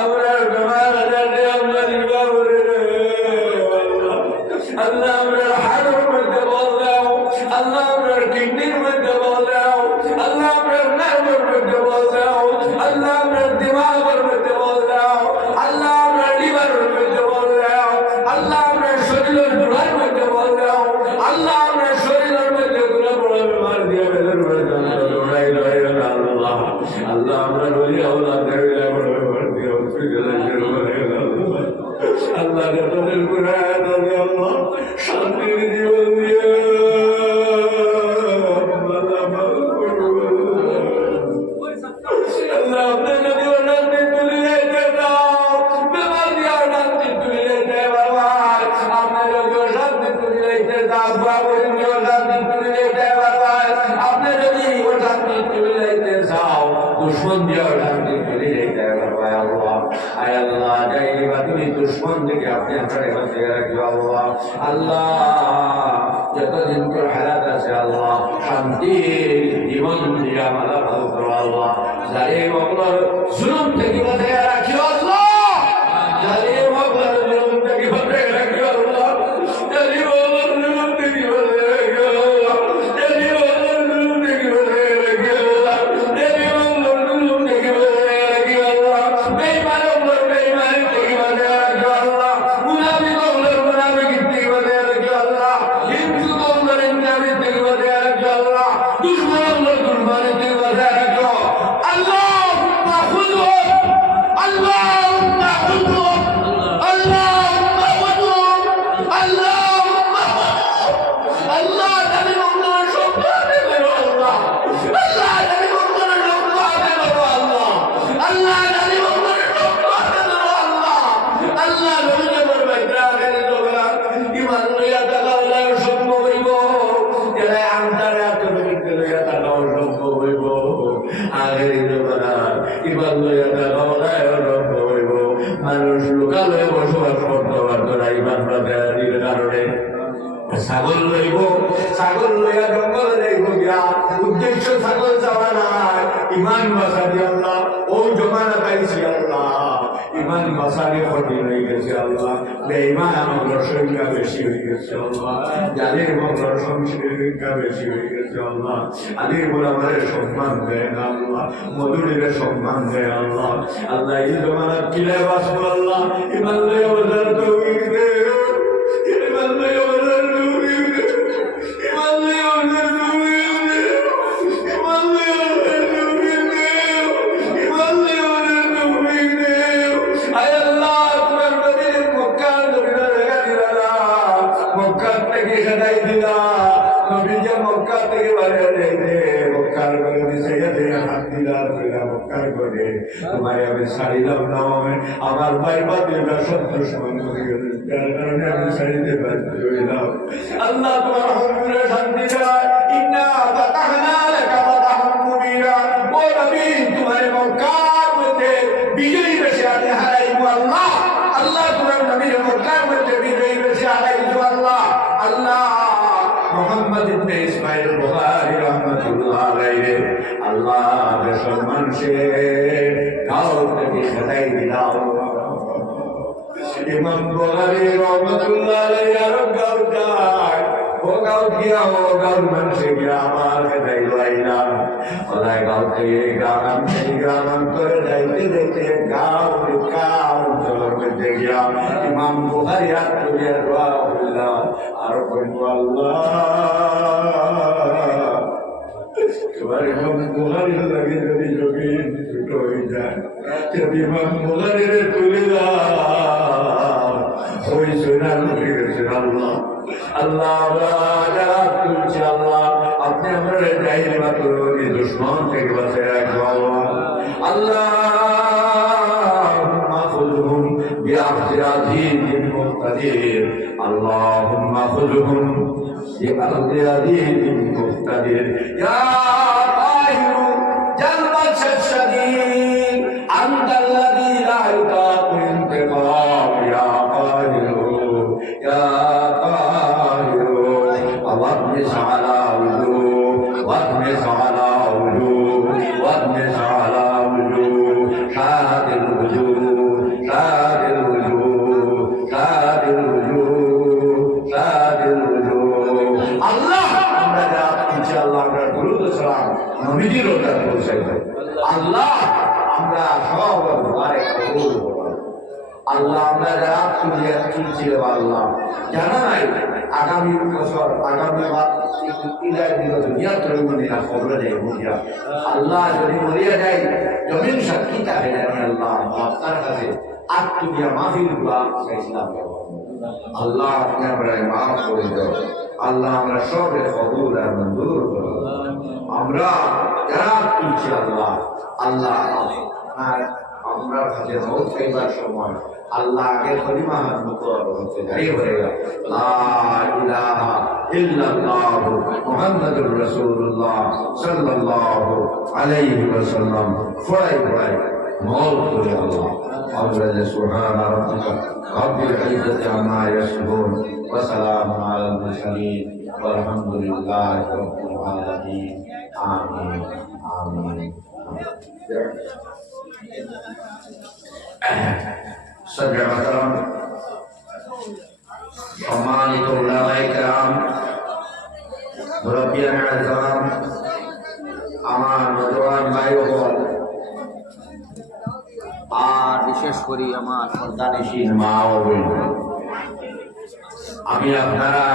আমরা বেমার জায়গা আমরা দিবা বলে আল্লাহ আমরা হাড়ের মধ্যে বল দাও আল্লাহ আমরা কিডনির মধ্যে বল দাও আল্লাহ আমরা নার্ভের মধ্যে বল দাও আল্লাহ আমরা দিমাগের মধ্যে বল দাও আল্লাহ আমরা লিভারের মধ্যে বল দাও আল্লাহ আমরা শরীরের গুড়ার মধ্যে বল দাও আল্লাহ আমরা শরীরের মধ্যে গুলো বড় বিমার দিয়ে বেলের মধ্যে লড়াই লড়াই আল্লাহ আল্লাহ আমরা বলি আল্লাহ আল্লাহ যতদিন করে আল্লাহ শান্তির জীবন দিয়ে আল্লাহ আপনার যদি শান্তি তুলে যেতে দাও বেমার দিয়া শান্তি তুলে যেতে বাবা আপনার যদি শান্তি তুলে যেতে দাও বাবু শান্তি তুলে যেতে বাবা আপনি যদি শান্তি তুলে যেতে চাও দুশ্মন দিয়া শান্তি তুলে যেতে বাবা আল্লাহ আয় আল্লাহ যাই বা তুমি দুশ্মন থেকে আপনি আপনার বাঁচিয়ে রাখিও আল্লাহ আল্লাহ যতদিন তোর হায়াত আছে আল্লাহ শান্তি জীবন দিয়া মালা ভালো করো আল্লাহ জালিম আপনার জুলুম থেকে বাঁচিয়ে রাখিও আল্লাহ জালিম আপনার জুলুম থেকে বাঁচিয়ে রাখিও আল্লাহ জালিম আপনার জুলুম থেকে বাঁচিয়ে রাখিও আল্লাহ জালিম আপনার জুলুম থেকে বাঁচিয়ে রাখিও আল্লাহ জালিম আপনার জুলুম থেকে বাঁচিয়ে রাখিও আল্লাহ বেঈমান আপনার বেঈমানি থেকে বাঁচিয়ে রাখিও আল্লাহ মুনাফিক আপনার মুনাফিকি থেকে বাঁচিয়ে রাখিও আল্লাহ হিন্দু আপনার হিন্দুমি থেকে বাঁচিয়ে রাখিও আল্লাহ দুশমন আপনার দুশমনি থেকে বাঁচিয়ে রাখিও আল্লাহ মানুষ লোকালয়ে বসবাস করতে পারতো না ইমান প্রতির কারণে ছাগল লইব ছাগল লইয়া জঙ্গলে যাইব গিয়া উদ্দেশ্য ছাগল চাওয়া নাই ইমান বাঁচা দিয়ে আল্লাহ ও জমানা পাইছি আল্লাহ ইমান বাসারে কঠিন হয়ে গেছে আল্লাহ, বেঈমান আমলের সংখ্যা বেশি হয়ে গেছে আল্লাহ, জালিম আমলের সংখ্যা বেশি হয়ে গেছে আল্লাহ। আলীর গোলামের সম্মান দেয় না আল্লাহ, মধুরীর সম্মান দেয় আল্লাহ। আল্লাহ এই জমানার কিলে বাসবো আল্লাহ, ইমান লয়ে ওদের তৌফিক দে, ইমান লয়ে ওদের তৌফিক দে, ইমান লয়ে ওদের তৌফিক দে, ইমান লয়ে ওদের তৌফিক দে, ইমান লয়ে ওদের তৌফিক দে। আয় আল্লাহ তোমার নবীর মক্কার নবীর জায়গা দিলা, মক্কা থেকে হেদাই দিলা, নবীকে মক্কা থেকে বাইরে দে, মক্কার করে দিছে দে, হাত দিলা দিলা মক্কার করে তোমার আমি ছাড়িলাম না, আমার ভাই বাতিলটা সন্তোষ মান করে গেছে, যার কারণে আমি ছাড়িতে বাধ্য হইলাম। আল্লাহ তোমার হুকুমে শান্তি দেয়, ইন্না ফাতাহনা লাকা ফাতাহাম মুবিনা। ও নবী তোমার মক্কার মধ্যে বিজয়ী বেশি আমি হারাইবো আল্লাহ। আল্লাহ তোমার নবীর মক্কার মধ্যে বিজয়ী বেশি হারাইবো আল্লাহ। আল্লাহ মোহাম্মদ ইবনে ইসমাইল বুখারী রাহমাতুল্লাহ আলাইহি আল্লাহ দেশের মানুষের গাও থেকে খেদাই দিলাম। ইমাম বুখারী রাহমাতুল্লাহ আলাইহি আরো গাও যায়, ও গাও গিয়া ও গাও মানুষে গিয়া আমার খেদাই লাইলাম। ওলাই গাও থেকে গ্রাম থেকে গ্রাম করে যাইতে যাইতে গাও অঞ্চলের মধ্যে গিয়া ইমাম বুখারী হাত তুলিয়া দোয়া করলা আর বলবো আল্লাহ তোমার ইমাম বুখারীর লাগে যদি জমিন ছোট হয়ে যায়, যদি ইমাম বুখারীর তুলে দাও ওই সোনার উঠে গেছে আল্লাহ। আল্লাহ যারা তুলছে আল্লাহ আপনি আমরা জাহিল মাত্র দুশ্মন থেকে বাঁচায় রাখবো আল্লাহ। خذهم بأخذ عزيز مقتدر، اللهم خذهم بأخذ عزيز مقتدر يا قاهر جلبك الشديد أنت الذي لا يطاق انتقام يا قاهر يا قاهر واطمس على وجوه واطمس على وجوه واطمس على وجوه شاهد الوجوه شاد الوجوه شاد الوجوه شاد الوجوه الله আমরা যা ইনশাআল্লাহ আমরা দুরূদ সালাম নবীজির ওপর পৌঁছাই দেব আল্লাহ। আমরা সব মুবারক কবুল করব আল্লাহ। আমরা যা তুলছি আল্লাহ জানা নাই আগামী বছর আগামী ইলাহি দিন দুনিয়া তরে মদিনা খবর দেয় মুজিয়া আল্লাহ যদি মরিয়া যায় জমিন সাক্ষী থাকে জানি আল্লাহ আপনার কাছে আত্মীয় মাহফিল দোয়া চাইছিলাম আল্লাহ আপনি আমরা মাফ করে দাও আল্লাহ। আমরা সবের কবুল আর মঞ্জুর করো। আমরা যারা তুলছি আল্লাহ আল্লাহ আমরা কাছে মৌত খাইবার সময় আল্লাহ আগে কলিমা হাত মুকর হতে দাঁড়িয়ে পড়ে গেল লা ইলাহা ইল্লাল্লাহ মুহাম্মাদুর রাসূলুল্লাহ সাল্লাল্লাহু আলাইহি ওয়াসাল্লাম ফরাই ফরাই মৌত করে আল্লাহ أولد سبحان ربك رب العزة عما يصفون وسلام على المرسلين والحمد لله رب العالمين آمين آمين صدر محترم সম্মানিত উলামায়ে কেরাম মুরব্বিয়ানে আযম আমার নওজোয়ান ভাই বোন আর বিশেষ করে আমার সন্তানহীন মা ও বোন, আমি আপনারা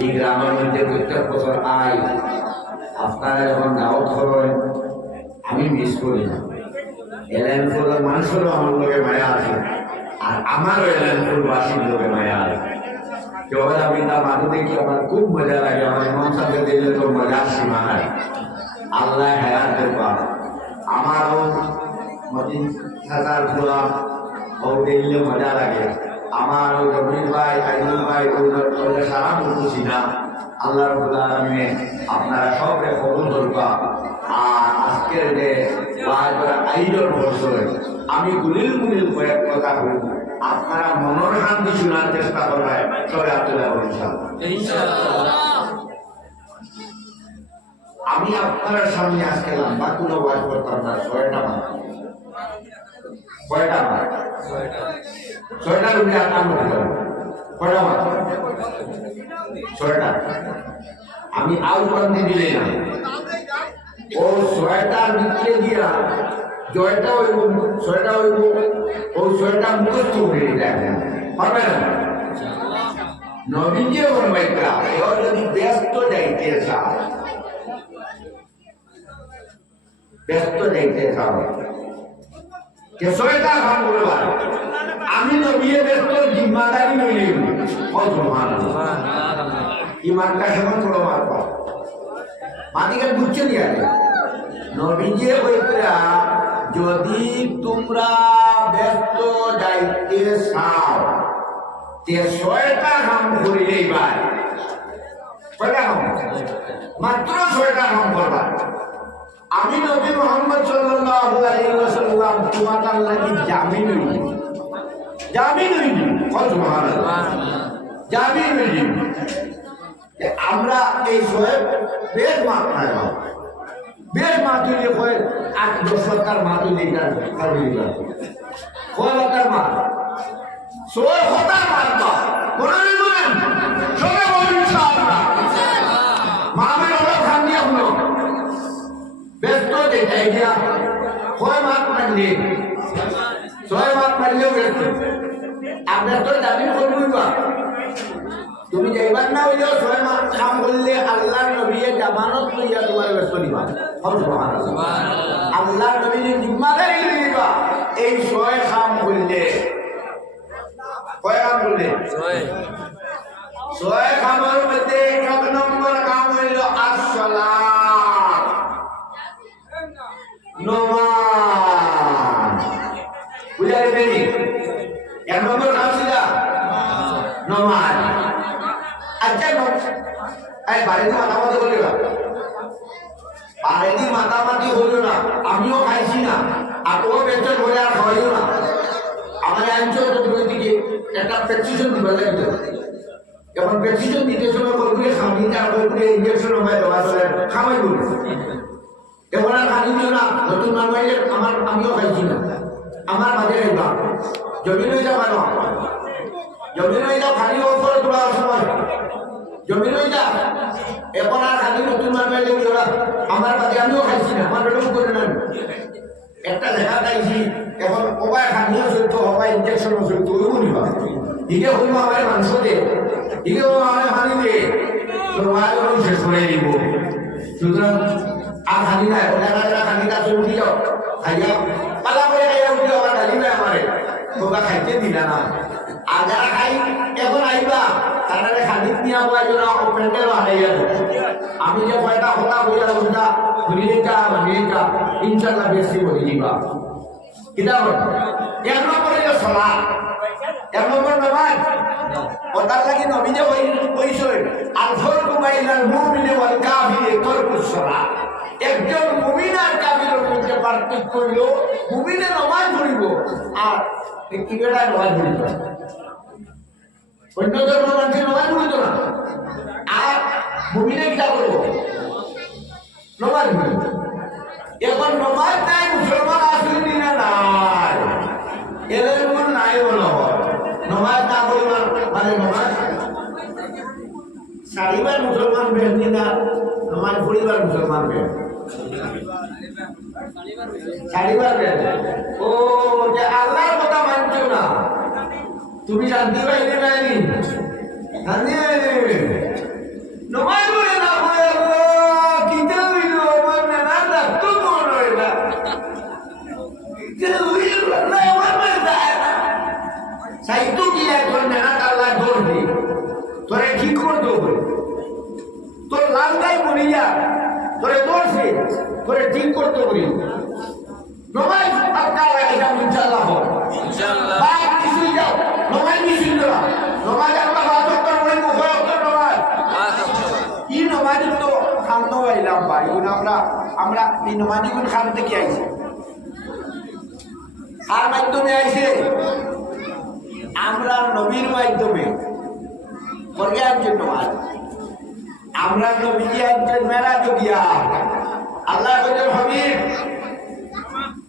এই গ্রামের মধ্যে প্রত্যেক বছর আই, আপনারা যখন দাওয়াত করেন আমি মিস করি না। এলাইনপুরের মানুষেরও আমার লোকে মায়া আছে আর আমারও এলাইনপুরবাসীর লোকে মায়া আছে। যখন আমি তার মাঝে দেখি আমার খুব মজা লাগে, আমার মন সাথে দিলে তো মজার সীমা নাই। আল্লাহ হেরাত দেবা আমারও মদিন থাকার ঘোরা ও দেখলে মজা লাগে। আমার ওই রবির ভাই আইনুল ভাই ওই সারা বলছি না আল্লাহ রাব্বুল আলামিন আপনারা সবরে কবুল করবা। আর আজকের যে আইডল বছর আমি গুলিল গুলিল কয়েক কথা বলব, আপনারা মনের শান্তি শোনার চেষ্টা করবেন সবাই আব্দুল্লাহ ইনশাআল্লাহ। আমি আপনার সামনে আজকে লম্বা কোনো ওয়াজ করতাম না, 6টা মাত্র কয়টা মাস? ছয়টা রুমে আপনার মধ্যে কয়টা মাস? ছয়টা। আমি আউট বান্ধি দিলে না ও ছয়টার ভিতরে গিয়া জয়টা হইব, ছয়টা হইব, ও ছয়টা মুখস্থ করে দেখেন পারবে না। নবীজি ফরমাইতা এও যদি ব্যস্ত যাইতে চাও, ব্যস্ত যাইতে চাও কে ছয়টা কাম করবা, আমি নবীয়ে ব্যস্ত জিম্মাদারি নইলিম ও সুবহানাল্লাহ। ইমানটা কেমন বড় মারবা মাটিকে বুঝছে নিয়ে নবীজি কইতা যদি তোমরা ব্যস্ত যাইতে চাও তে ছয়টা কাম করিলেই ভাই, কয়টা কাম? মাত্র ছয়টা কাম করবা। আমি নবী মুহাম্মদ সাল্লাল্লাহু আলাইহি ওয়াসাল্লাম তোমাদের লাগি জামিন হইল, জামিন হইল সুবহানাল্লাহ, জামিন হইল আমরা এই সোয়েব বেশ মাত খাই না, বেশ মাতুলি কয় 8-10 টাকার মাতুলি খাবি না, কয় টাকার মাত সোয়েব হতার মারবা মনে নেবেন সবে বলি ইনশাআল্লাহ মামের হলো খান দিয়া হলো ব্যস্ত দেখাই দিয়া কয় মাত মানলে ছয় মাত মানলেও ব্যস্ত আপনার তো দাবি করবইবা তুমি যাইবার না হইলেও ছয় মাস কাম করলে আল্লাহর নবীয়ে জামানত লইয়া তোমার ব্যস্ত দিবা সুবহানাল্লাহ। আল্লাহর নবীর জিম্মাদারি লইবা এই ছয় কাম করলে, কয় কাম করলে? ছয় কামের মধ্যে 1 নম্বর কাম হইল as-সালাত, নামাজ। বুঝা গেছে? 1 নম্বর কাম ছিল নামাজ। আচ্ছা এই বাড়িতে মাতামাতি করলে না, বাড়িতে মাতামাতি হইল না, আমিও খাইছি না, আপনিও পেছন হয়ে আর খাওয়াইও না। আমার অঞ্চল দুই দিকে একটা প্রেসক্রিপশন দিবা লাগবে, এখন প্রেসক্রিপশন দিতে সময় করে খাওয়ানি তারপরে ইঞ্জেকশন হবে দেওয়া চলে খাওয়াই বলি, এখন আর খানি দিও না। নতুন মানুষ আমার আমিও খাইছি না, আমার মাঝে খাইবা জমি রয়ে যাবা না, জমি রয়ে যাও খালি ওপরে তোলার সময় জমি রয়ে যা। এখন আর খালি নতুন মানুষ আমার মাঝে আমিও খাইছি না, আমার বেটন করে নেন একটা দেখা খাইছি, এখন ওবাই খানিও চলতো হবাই ইঞ্জেকশনও চলতো ওই বলিবা দিকে হইব আমার মাংস দে দিকে আমার হানি দে তোমার শেষ করে দিব। সুতরাং আর খানি নাই ওটা খানি না চলে উঠি যাও খাইয়া পালা করে খাইয়া উঠি আমার ডালি নাই আমারে তোমরা খাইতে দিলা না। আর যারা খাই এখন আইবা তারা খালি নিয়ে পাইছো না প্যান্ডেল হারাইয়া। আমি যে কয়টা কথা বইয়া ওটা ঘুরিয়েটা বানিয়েটা ইনশাল্লাহ বেশি বলি দিবা কিতাব। 1 নম্বর হইল সালাত, 1 নম্বর নামাজ। ওটার লাগি নবী যে কইছে আল ফারকু বাইনাল মুমিনি ওয়াল কাফিরি তারকুস সালাত। একজন মুমিন আর কাফিরের মধ্যে পার্থক্য হইল মুমিনে নামাজ পড়িব আর কিবেটা নামাজ পড়িব। অন্য ধর্মের মানুষের নামাজ পড়িত না, আর মুমিনে কিটা করব নামাজ পড়িব। এখন নামাজ নাই মুসলমান আসেনি না নাই এদের কোন নাই বলা হয় নামাজ না পড়িবার মানে নামাজ সারিবার মুসলমান বেহনি না নামাজ পড়িবার মুসলমান বেহ সারিবার বেহ। ও যে আল্লাহর কথা মানছো না তুমি শান্তি পাইনি পাইনি শান্তি পাইনি নামাজ পড়ে না পড়ে কিতে হইল আমার নানা রাখতো মন হয় না সাইতো কি এখন নানা আল্লাহ ধরবে তোরে ঠিক করতে হবে, তোর লাঙ্গাই মরিয়া তোরে ধরছে তোরে ঠিক করতে হবে। নমাজ পাক্কা লাগে ইনশাআল্লাহ হবে ইনশাআল্লাহ। ভাই কিছু যাও নমাজ কিছু দাও নমাজ আমরা বাতো করব মুখে নমাজ কি নমাজ তো খান্ত হইলাম ভাই আমরা এই নমাজ কোন খান থেকে আইছি আর মাধ্যমে আইছে আমরা নবীর মাধ্যমে করে আনছেন নমাজ। আমরা নবীজি আনছেন মেরাজ গিয়া আল্লাহ বলেন হাবিব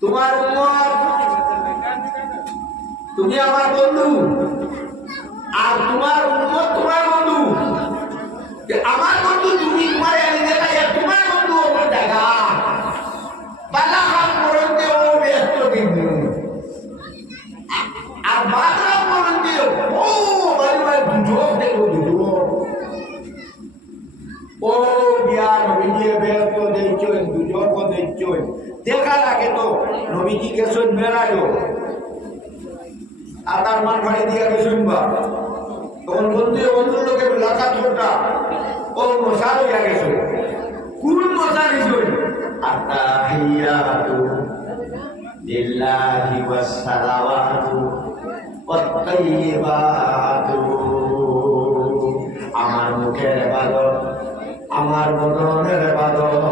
তোমার উম্মত তুমি আমার বন্ধু আর তোমার উম্মত তোমার বন্ধু। আমার বন্ধু তুমি তোমার এনে দেখাইয়া তোমার বন্ধু আমার দেখা বালা কাম করতে ও ব্যস্ত কিন্তু আর বালা করতে ও বাড়ি বাড়ি দুজক দেখো দুজক ও বিয়া নবীজি ব্যস্ত দেখছেন দুজক দেখছেন দেখার আগে তো নবীজি গেছেন মেরাজও আর তার মান ভাড়ি দিয়ে শুনবা তখন বন্ধুর লোকে লাখা ছোটা ও মশা হইয়া গেছে কোন মশা নিছুন আত্তাহিয়াতু লিল্লাহি ওয়াস সালাওয়াতু ওয়াত তাইয়্যিবাতু আমার মুখের ইবাদত আমার বদনের ইবাদত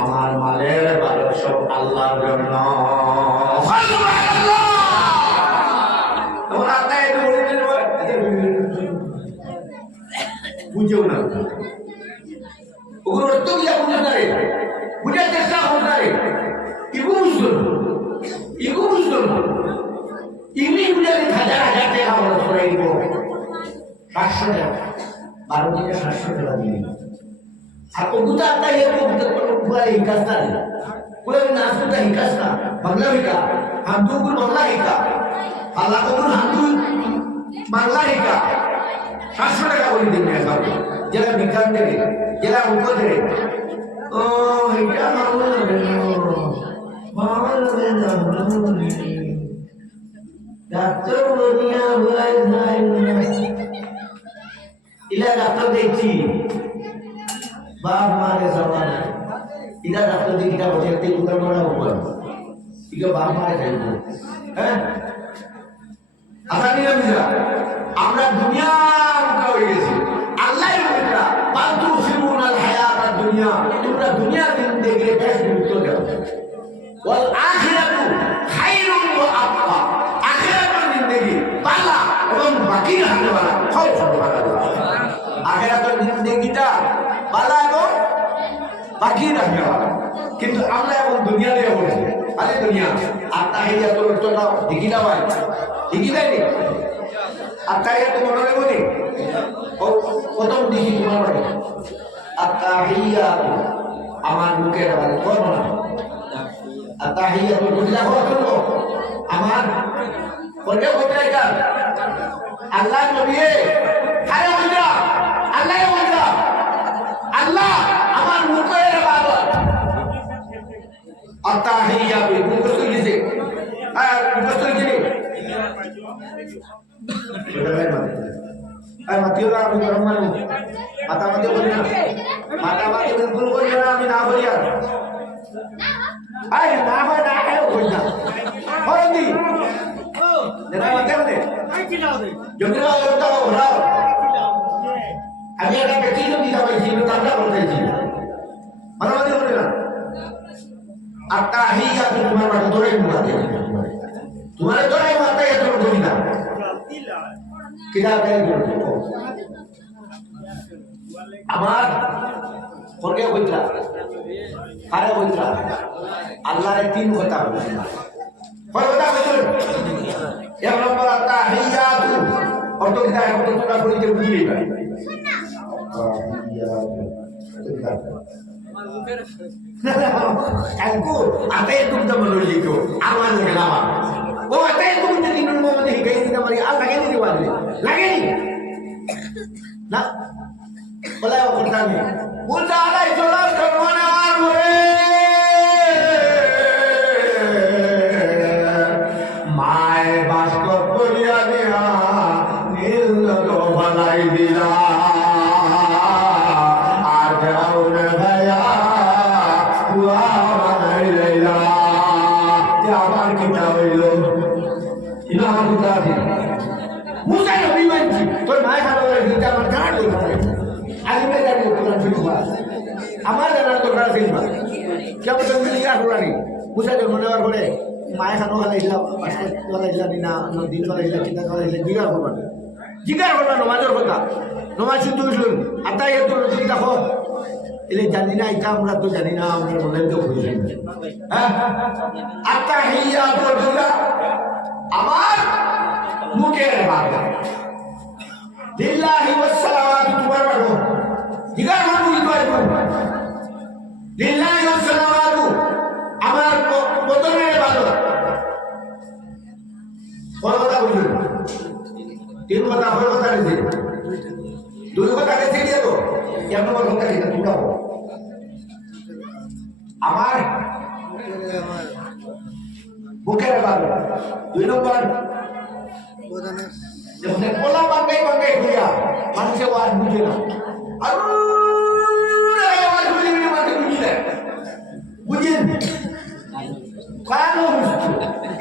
আমার মালের ইবাদত সব আল্লাহর জন্য। সুবহানাল্লাহ। তোমরা তাই বুঝেও না ওগুলো অর্থ গিয়া বুঝে না রে বুঝার চেষ্টা করো না রে ইগো বুঝতো না ইংলিশ বুঝালে হাজার হাজার টাকা আমরা ছড়াই দিব 700 টাকা 12 দিনে 700 টাকা দিয়ে আর ওগুলো একটা পুরা হিকাস না রে পুরা নাচটা হিকাস না বাংলা হিকা হামদুগুল বাংলা হিকা আল্লাহ কবুল হামদুল বাংলা হিকা 700 টাকা করে দিন সাথে যারা বিজ্ঞান দেবে যারা অঙ্ক দেবে ও এটা ডাক্তার ইলা ডাক্তার দেখছি বাপ মারে সবাই ইলা ডাক্তার দেখি তা বসে তেল উত্তর করা উপর ঠিক বাপ মারে খাইব হ্যাঁ আসানি না আমরা দুনিয়া হয়ে গেছি আল্লাহ বলরা বান্তু সিরুনাল হায়াত দুনিয়া তোমরা দুনিয়া জিন্দেগি বেশ গুরুত্ব দাও ওয়াল আখিরাতু খায়রুন ওয়া আবকা আখিরাতের জিন্দেগি ভালো এবং বাকি রাখতে ভালো সব ভালো আখিরাতের জিন্দেগিটা ভালো এবং বাকি রাখতে ভালো কিন্তু আমরা এখন দুনিয়া নিয়ে বলছি আরে দুনিয়া আর তাহিয়াতুল তোলা ঠিকই না ভাই ঠিকই নাই আত্তাহিয়াতু মনে নেব নি প্রথম দেখি তোমার বাড়ি আত্তাহিয়াতু আমার মুখের বাড়ি কোন না আত্তাহিয়াতু বুঝলা করো আমার কোনে কোথায় কার আল্লাহ নবী আরে বুঝা আল্লাহ আমার মুখের ইবাদত আত্তাহিয়াতু মুখস্থ কিসে মুখস্থ কিসে আর মাতিও না আমি গরম মানুষ মাথা মাতিও করি না মাথা মাতি বিলকুল করি না আমি না বলি আর আরে না হয় না হয় কই না হরন্দি যেটা মাতে মানে যদি না ওটা ওরা আমি একটা ব্যক্তি যদি যাবে জীবন তারা বলতে চাই মাথা মাতি করি না আর তাহিয়া তোমার মাথা ধরে মুখাতে তোমার ধরে মাথা এত করি না আমার ফরকে কইতা কারে কইতা আল্লাহর তিন কথা কইতা কয় কথা কইতা এক নম্বর তাহিয়াতু অর্থ কিতা এক কথা কইতে বুঝিলি না কালকু আতে তুমি তো মনে লিখো আমার লাগে না ও আতে তুমি তো তিন নম্বর মধ্যে হিকাই দিতে পারি আর লাগে নি দিবালে লাগে নি না বলে ও কথা নেই বুঝা আলাই চলা করওয়ানা আর মরে মায় বাস্তব করিয়া দিয়া নীল তো বালাই দিলা আর গাউনে ভাইয়া কুয়া বানাই লইলা তে আমার কিটা হইল ইনা কুতা দি মুসা নবী মানছি তোর মায় খালো হিটা আমার গাড় হইল আজকে জানি কোরআন শরীফ আমার জানা তো কোরআন শরীফ কেমন তুমি লিখা কোরআনি মুসা জন্ম নেওয়ার পরে মায়ে খানো খালাইছিলাম খালাইছিলাম না দিন খালাইছিলাম কিনা খালাইছিলাম জিগার করবা নমাজের কথা নমাজ শুনতে শুন আত্মাই এত নতুন দেখো এলে জানি না এটা আমরা তো জানি না আমরা মনে তো খুঁজছি হ্যাঁ আত্মা হিয়া আমার মুখের ইবাদত লিল্লাহি ওয়াসসালাওয়াতু তোমার বাড়ো দিগার মানুষ কইবো লিল্লাহি ওয়াসসালাওয়াতু আমার বদনের ইবাদত কোন কথা বুঝুন তিন কথা হল কথা দিছে দুই কথা দিছে দিয়ে তো এক নম্বর কথা দিছে তোমরা আমার মুখের ইবাদত দুই নম্বর যখন পোলা বাঙ্গাই বাঙ্গাই হইয়া মানুষে ওয়াজ বুঝে না আর ওয়াজ বুঝে না মানে বুঝিলে বুঝেন কেন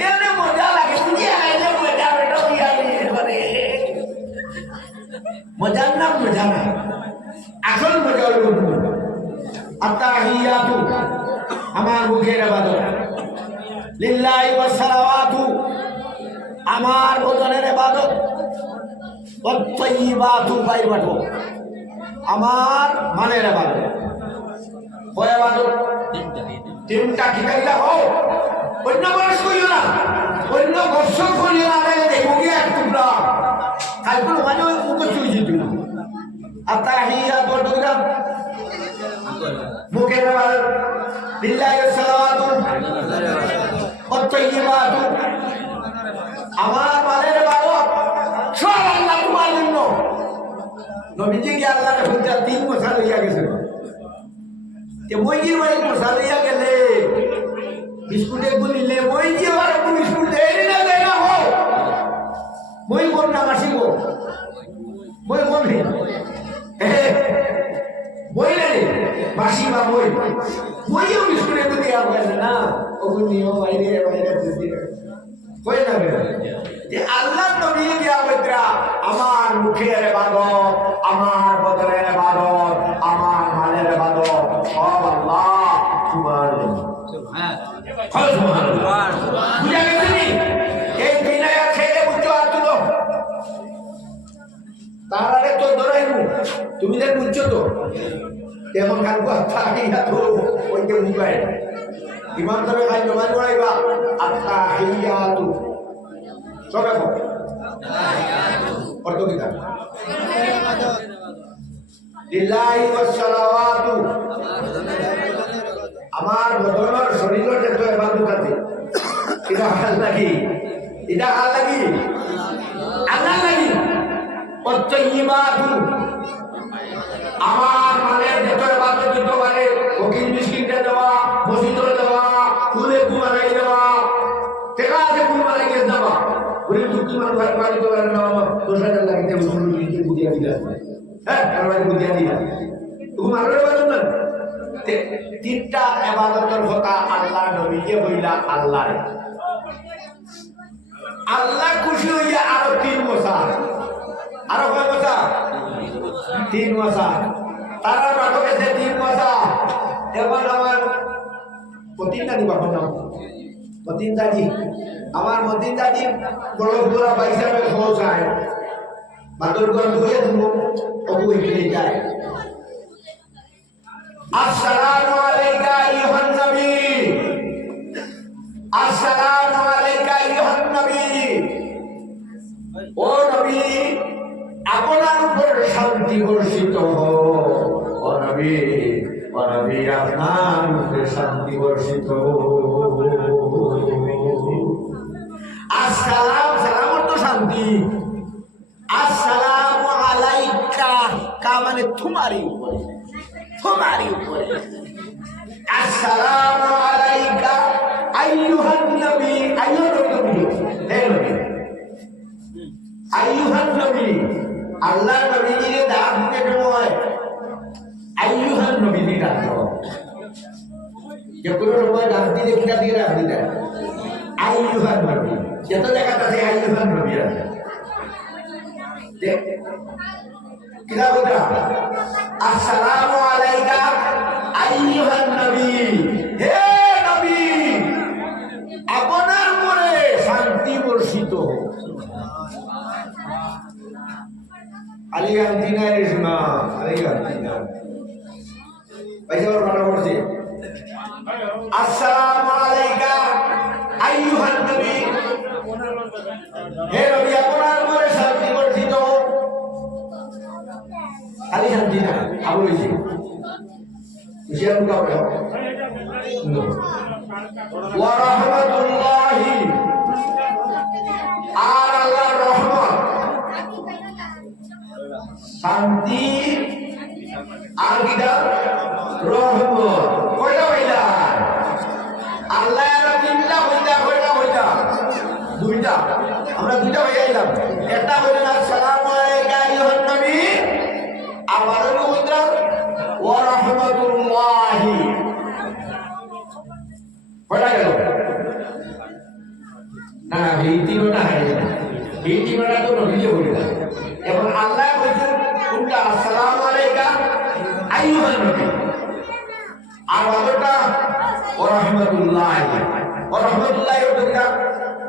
এনে মজা লাগে বুঝিয়ে আইলে মজা বেটা হইয়া করে মজার নাম মজা না আসল মজা হলো আত্তাহিয়াতু আমার মুখের ইবাদত লিল্লাহি ওয়াস সালাওয়াতু আমার বদনের ইবাদত ওয়াত-তাইয়্যিবাতু বাইবাতু আমার মানের ইবাদত ওই ইবাদত তিনটা কি কইলা হও অন্য মানুষ কইও না অন্য বর্ষণ কইও না রে দেখোগে এক টুকরা কালকুল মানে মুখ চুই দিত না আত্তাহিয়াতু টুকরা মুখের ইবাদত লিল্লাহি ওয়াস সালাওয়াতু ওয়াত-তাইয়্যিবাতু আমার মানের ইবাদত সব আল্লাহ তোমার জন্য নবীজি কি আল্লাহর হুজা 3 বছর হইয়া গেছে তে মইজি ভাই বছর হইয়া গেলে বিস্কুটে গুলিলে মইজি আর বিস্কুট দেই না দেই না হো মই কোন না মাসিব মই কোন হে মই রে মাসি বা মইও বিস্কুটে গুলি আর না ওগুলিও বাইরে বাইরে দিছি কই না যে আল্লাহ নবী দিয়া বৈত্রা আমার মুখের ইবাদত আমার বদনের ইবাদত আমার মালের ইবাদত সব আল্লাহ সুবহানাল্লাহ বুঝা গেছে নি এই বিনয় ছেড়ে বুঝছো আতুলো তারারে তো ধরাইবো তুমি দেখ বুঝছো তো তেমন কালকে আত্তাহিয়া তো ওই যে মুগায় ইমাম সাহেব খাই জমা করাইবা আত্তাহিয়াতু সবে কো পড়তো কিতা লিল্লাহি ওয়াস সালাওয়াতু আমার বদনের শরীরের যত ইবাদত আছে এটা হাল লাগি এটা হাল লাগি আল্লাহ লাগি ওয়াত-তাইয়্যিবাতু আমার মানে যত ইবাদত যত মানে ফকির মিসকিনকে দেওয়া মসজিদে দেওয়া ফুলে কুমারাই দেওয়া টেকা আছে কুমারাই কে দেওয়া ওরে দুঃখী মানুষ বাড়ি তো না 10,000 লাগিতে মুসলিম বুঝিয়া দিলা হ্যাঁ আমার বুঝিয়া দিলা তুমি মারবে বাজুন না তিনটা ইবাদতের কথা আল্লাহ নবীকে বইলা আল্লাহ আল্লাহ খুশি হইয়া আরো 3 বছর আরো কয় বছর 3 বছর তারা বাটো গেছে 3 বছর এখন আমার প্রতিটা দিবা নাম মতিন দাদি আমার মতিন দাদি বড় পুরা পয়সা মে খো যায় বাদর গন হয়ে দিব অবু এখানে যায় আসসালামু আলাইকা আইয়ুহান নবী আসসালামু আলাইকা আইয়ুহান নবী ও নবী আপনার উপর শান্তি বর্ষিত হোক ও নবী আপনার উপর শান্তি বর্ষিত আসসালাম সালাম অর্থ শান্তি আসসালামু আলাইকা কা মানে তোমারই উপরে আসসালামু আলাইকা আইয়ুহান নবী আইয়ুহান নবী আল্লাহ নবীজির ডাক দিতে হয় আইয়ুহান নবীজির ডাক দাও যে কোনো সময় ডাক দিলে কিনা দিয়ে ডাক দিতে আইয়ুহান নবী যত জায়গাতে আছে আইয়ুহান নবী আছে কিনা বলরা আসসালামু আলাইকা আইয়ুহান নবী হে নবী আপনার উপরে শান্তি বর্ষিত হোক আলিগান্তিনা রেশমা আলিগান্তিনা পয়সা ভালো করছে আসসালামু আলাইকা আইয়ুহান নবী হে নবী আপনার আবু হয়েছে হুশিয়ার মুখা বলে ওয়া রাহমাতুল্লাহি আর আল্লাহর রহমত শান্তি আর কিটা রহমত কয়টা হইলা আল্লাহ এর তিনটা হইলা কয়টা দুইটা আমরা দুইটা হয়ে গেলাম একটা হইল আসসালামু আলাইকা আইয়ুহান নবী আবার হইল ওয়া রাহমাতুল্লাহি কয়টা গেল না এই তিনটা হয় না এই তিনটা তো নবীকে বলে এবং আল্লাহ বলেছেন কোনটা আসসালামু আলাইকা আইয়ুহান নবী আর বাবাটা ওয়া রাহমাতুল্লাহি ওটা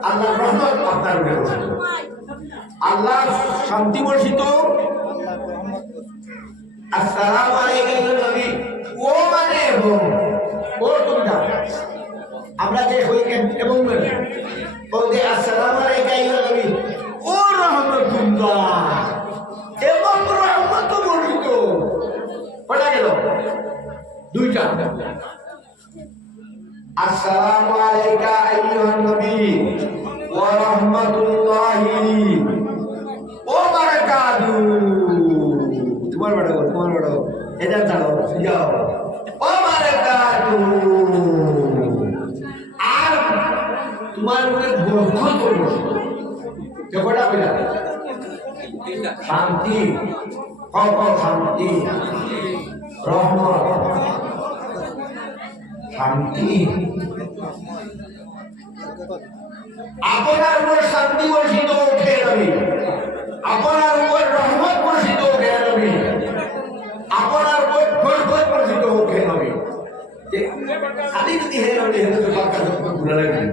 আল্লাহর রহমত আপনার উপরে বর্ষিত আল্লাহ শান্তি বর্ষিত আসসালামু আলাইকা আইয়ুহান নবী ও মানে ও কোনটা আমরা যে হই এবং বলতে আসসালামু আলাইকা আইয়ুহান নবী ও রাহমাতুল্লাহ এবং রহমত বর্ষিত কটা গেল দুইটা আসসালামু আলাইকা আইয়ুহান নবী ওয়া রাহমাতুল্লাহি ওয়া বারাকাতুহু তোমার বড় এটা ছাড়ো যাও ওয়া বারাকাতুহু আর তোমার উপরে বরকত করব কেবড়া কইলা শান্তি শান্তি রহমত শান্তি আপনার উপর শান্তি বর্ষিত ওঠে নবী আপনার উপর রহমত বর্ষিত ওঠে নবী আপনার উপর বরকত বর্ষিত ওঠে নবী খালি যদি হে নবী হে তো বাক্কা সব ভুলে লাগবে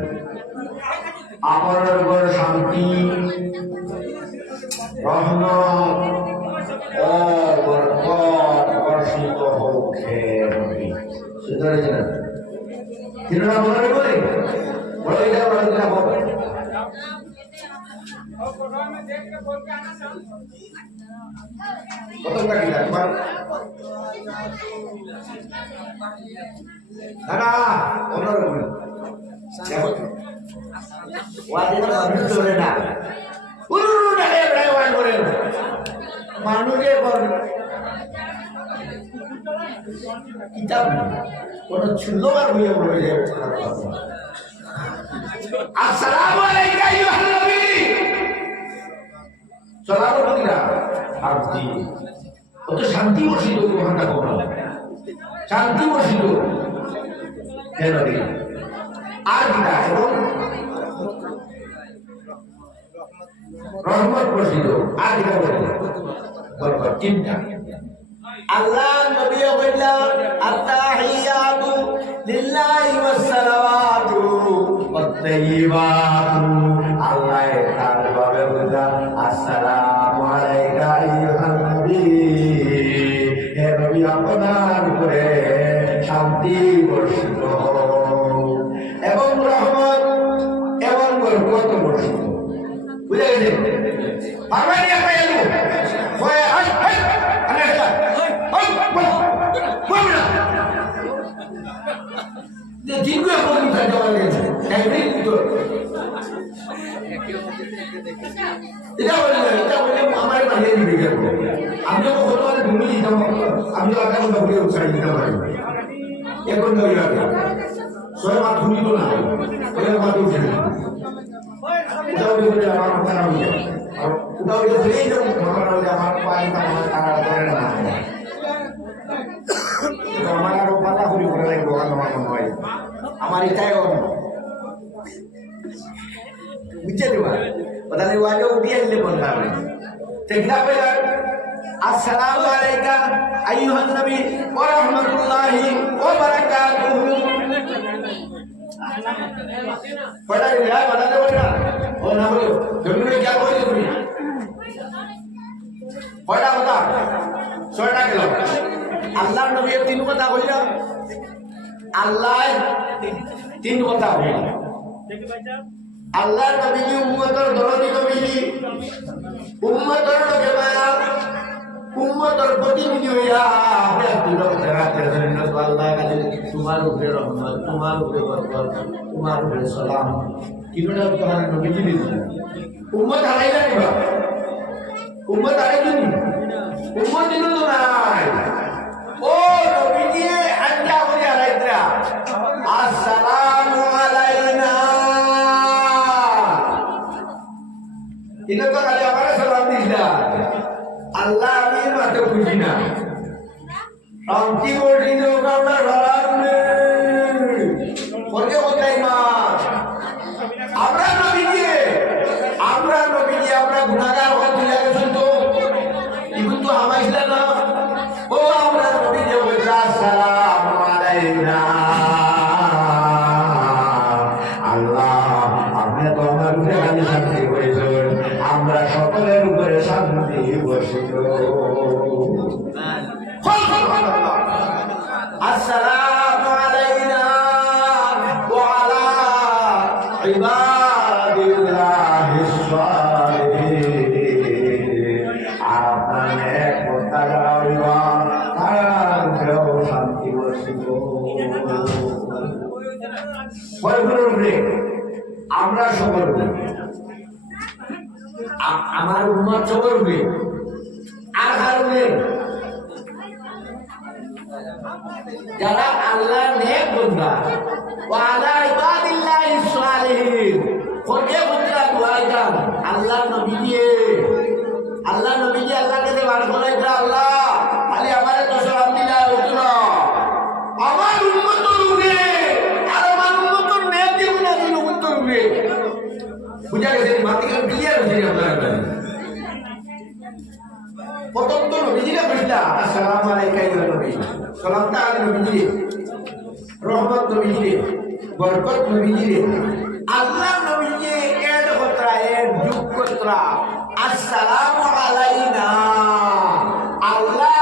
আপনার উপর শান্তি রহমত ও বরকত বর্ষিত ওঠে নবী সুতরাং জানেন তিনটা মনে করে বড় এটা বড় এটা বড় কত টাকা লাগবে না ওনার ওয়াদিন মানুষ চলে না পুরো ডালে বেড়ায় ওয়ান করে মানুষে করে কিতাব কোন ছুল্লবার হয়ে বলে যাবে আসসালামু আলাইকা আইয়ুহান নবী সালাম বলিরা শান্তি কত শান্তি বর্ষিত কোনটা কোন শান্তি বর্ষিত কেন রে আর কিটা এবং রহমত বর্ষিত আর কিটা বলবো তিনটা আল্লাহ নবী বললেন আত্তাহিয়াতু লিল্লাহি ওয়াস সালাওয়াতু ওয়াত তাইয়্যিবাতু আল্লাহ তার ভাবে বললেন আসসালামু আলাইকা আইয়ুহান নবী হে নবী আপনার উপরে শান্তি বর্ষিত এবং রহমত এবং বরকত বর্ষিত বুঝে গেছে পারবেন না পাইলো হয় হাই হাই আল্লাহ যে জিনগো এখন উঠে যাওয়া গেছে একদিন তো এটা বলে আমার বানিয়ে দিবে গেল আমি যখন কতবার ঘুমিয়ে দিতাম আমি তো আগে কথা বলে উৎসাহ দিতে পারি এখন ধরে রাখে ছয় মাস ঘুমি তো না ওই মাস উঠে না উঠাও দিয়ে আমার মাথা না উঠে আর উঠাও দিয়ে ধরেই যাবো মাথা না উঠে আমার পায়ে আমার তারা ধরে না আমার আরো পাতা ঘুরি করে রাখবো আমার মনে হয় আমার এটাই বুঝতে দেবা তাহলে ওয়াজে উঠিয়ে দিলে বলতে হবে দেখলা পেলা আসসালামু আলাইকা আইয়ুহান নবী ওয়া রাহমাতুল্লাহি ওয়া বারাকাতুহু পড়া গয়া বানাতে বলনা ও না বলো তুমি কি বলছো তুমি পড়া কথা ছয়টা গেল আল্লাহর নবীর তিন কথা কইল আল্লাহ তিন কথা কইল আল্লাহর নবী উম্মতের দরদি নবী উম্মতের লগে মায়া উম্মতের প্রতিনিধি হইয়া তোমার উপরে রহমত, তোমার উপরে বরকত, তোমার উপরে সালাম, তিনটা তোমার নবীজি দিয়েছিল। উম্মত হারাইলা নিবা, উম্মত হারাইনি, উম্মত দিল তো নাই। ও নবীজি আজ্ঞা করে হারাইতরা, আসসালামু আলাইনা। এটা তো খালি আমার সালাম দিছিলা, আল্লাহ আমি মাত্র বুঝি না। শান্তি বর্ষিত কাউটা ধরালে কোথায় মা আমরা নবীজি, আমরা নবীজি, আমরা গুণাগার হওয়া তুলে গেছেন তো এখন তো হামাইছিল না। ও আমরা নবীজি আসসালামু আলাইনা, আল্লাহ আপনি তো আমার উপরে খালি শান্তি করেছেন, আমরা সকলের উপরে শান্তি বর্ষিত। আসসালামু আলাইনা ওয়া আলা ইবাদিল্লাহিস সালিহিন। আপনার নেক বান্দারা হইবা তার উপরেও শান্তি বর্ষিত। আমরা সকল আমার উম্মত সকল আর কারণে যারা আল্লাহ নেক বান্দা ওয়া আলা ইবাদিল্লাহিস সালিহিন কোনে বুতরা দুআইকান আল্লাহ নবীজি, আল্লাহ নবীজি আল্লাহকে যে বার করাইতা, আল্লাহ খালি আমারে তো সালাম দিলা হতো না, আমার উম্মতের উপরে আর আমার উম্মতের নেক দিব না, দিন উম্মতের উপরে বুঝা গেছে। মাটিকে ক্লিয়ার হয়েছে আপনারা প্রথম তো নবীজিরা বুঝলা আসসালামু আলাইকা ইয়া নবী, সালামটা আলী নবীজি, রহমত নবীজি, বরকত নবীজি, আল্লাহ নবীজি এর হতরা এর যুগ কতরা আসসালামু আলাইনা, আল্লাহ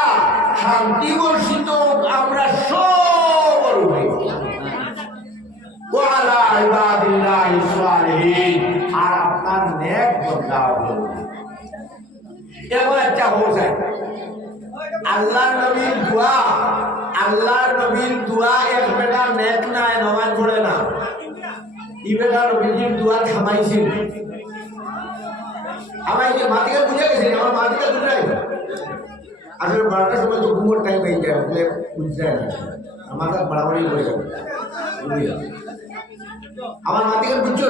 শান্তি বর্ষিত আমরা সবার উপরে ওয়া আলা ইবাদিল্লাহিস সালিহিন, আর আপনার নেক বান্দা হলো। এমন একটা হয়ে আল্লাহর নবীর দোয়া, আল্লাহর নবীর দোয়া এক বেটা নেক নাই নামাজ পড়ে না, ই বেটা নবীজির দোয়া থামাইছিল। আমাকে মাটিকে বুঝে গেছে, আমার মাটিকে বুঝে আসলে 12টার সময় তো ঘুমোর টাইম হয়ে যায়, বলে বুঝতে যায় না, মাথা বাড়াবাড়ি করে যাবে। আমার মাটিকে বুঝছো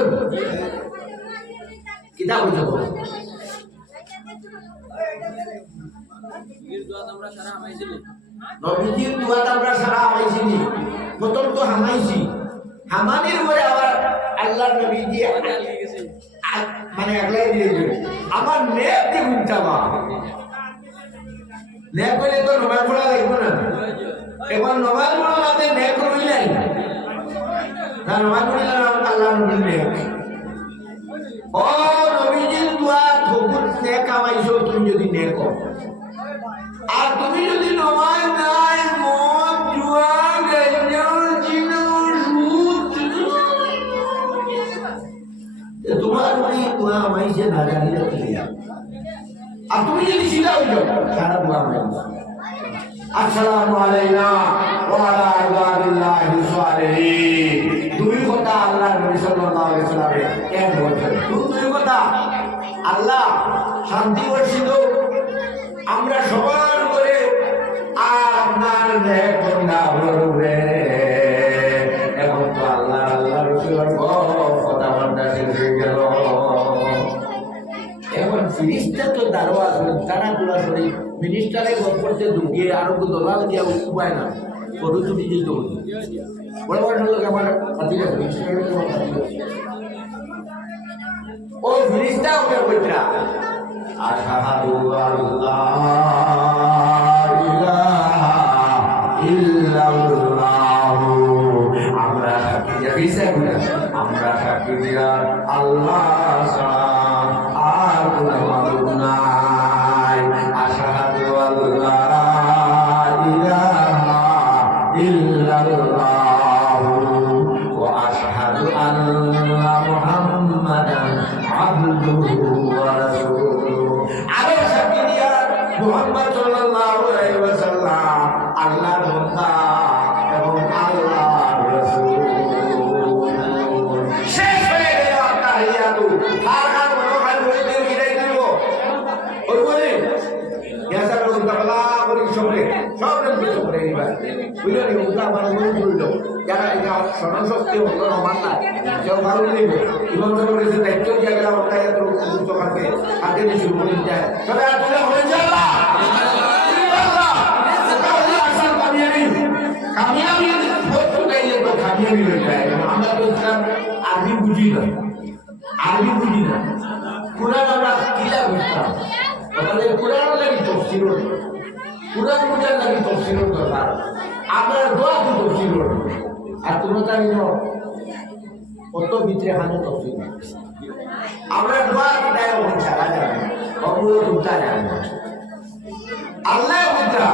কিতা বুঝছো নবীজির দোয়াত আমরা সারা হামাইছিনি, প্রথম তো হামাইছি, হামানির উপরে আবার আল্লাহর নবীজি মানে আগলাই দিয়েছে আমার নেক দিয়ে উঠাবা। নেক হইলে তো নমাজ পড়া লাগবে না, এখন নমাজ পড়া আমাদের নেক হইলাই না, নমাজ পড়িলে আল্লাহর নবীর নেক। ও নবীজির দোয়া বহুত নেক কামাইছো তুমি যদি নেক হও, আর তুমি যদি নমাজ নাই মদ জুয়া গাঁজা জিনা সুদ তোমার ওই দোয়া আমাইছে না জানিলে ক্লিয়ার। আর তুমি যদি সিধা হয়ে যাও সারা দোয়া আমাইছে। আসসালামু আলাইনা ওয়া আলা ইবাদিল্লাহিস সালিহিন, দুই কথা আল্লাহ নবী সাল্লাল্লাহু আলাইহি ওয়াসাল্লাম এক বলেছেন, দুই কথা আল্লাহ শান্তি বর্ষিত আমরা সবার করে আপনার নেক বান্দা হইবে। এখন তো আল্লাহ আল্লাহ রাসূলের কথা বান্দা শেষ হয়ে গেল, এখন ফিরিস্তা তো দারোয়া তারা পুরা শরীর মিনিস্টারে গপ করতে ঢুকিয়ে আরো দলাল দিয়া উপায় না কত তুমি যেত বড় বড় লোক আমার সাথী ও ফিরিস্তা ওকে বইরা আশহাদু আল্লাহ ইলাহা ইল্লাল্লাহ, আমরা সাক্ষী দিছি, আমরা সাক্ষী দিয়া আল্লাহ ছাড়া আর কোনো মাবুদ নাই। আশহাদু আল্লাহ ইলাহা ইল্লাল্লাহ ওয়া আশহাদু আন্না মুহাম্মাদান আবদুহু ওয়া রাসূলুহু। আরো সাক্ষী দিয়া মুহাম্মদ বান্দা এবং আল্লাহর রাসূল শেষ হয়ে গেল তাহিয়াতু আর মনোখান করে দিয়ে বিদায় দিব ওই বলে ইয়াসা রুদাল্লাহ বলি সবরে সব রকম সবরে নিবা বুঝলো নি উদা আমার মন করলো যারা এটা স্মরণ শক্তি হলো আমার না কেউ ভালো নেবে ইমাম সাহেব বলেছে দায়িত্ব দিয়ে গেলাম তাহিয়াত রুদ কাকে আগে দিয়ে শুরু করে যায় তবে আপনি হয়ে যাবা কামিয়াবি বস্তু গাইলে তো কামিয়াবি হয়ে যায় আমরা তো আরবি বুঝি না কোরআন আমরা কিলা বুঝতাম আমাদের কোরআন লাগি তফসির কোরআন বুঝার লাগি তফসির দরকার আমরা দোয়া তো তফসির আর তোমরা জানি না কত ভিতরে হানো তফসির আমরা দোয়া দেয় ওখানে ছাড়া যাবে অগুলো তুলতা যাবে আল্লাহ বুঝা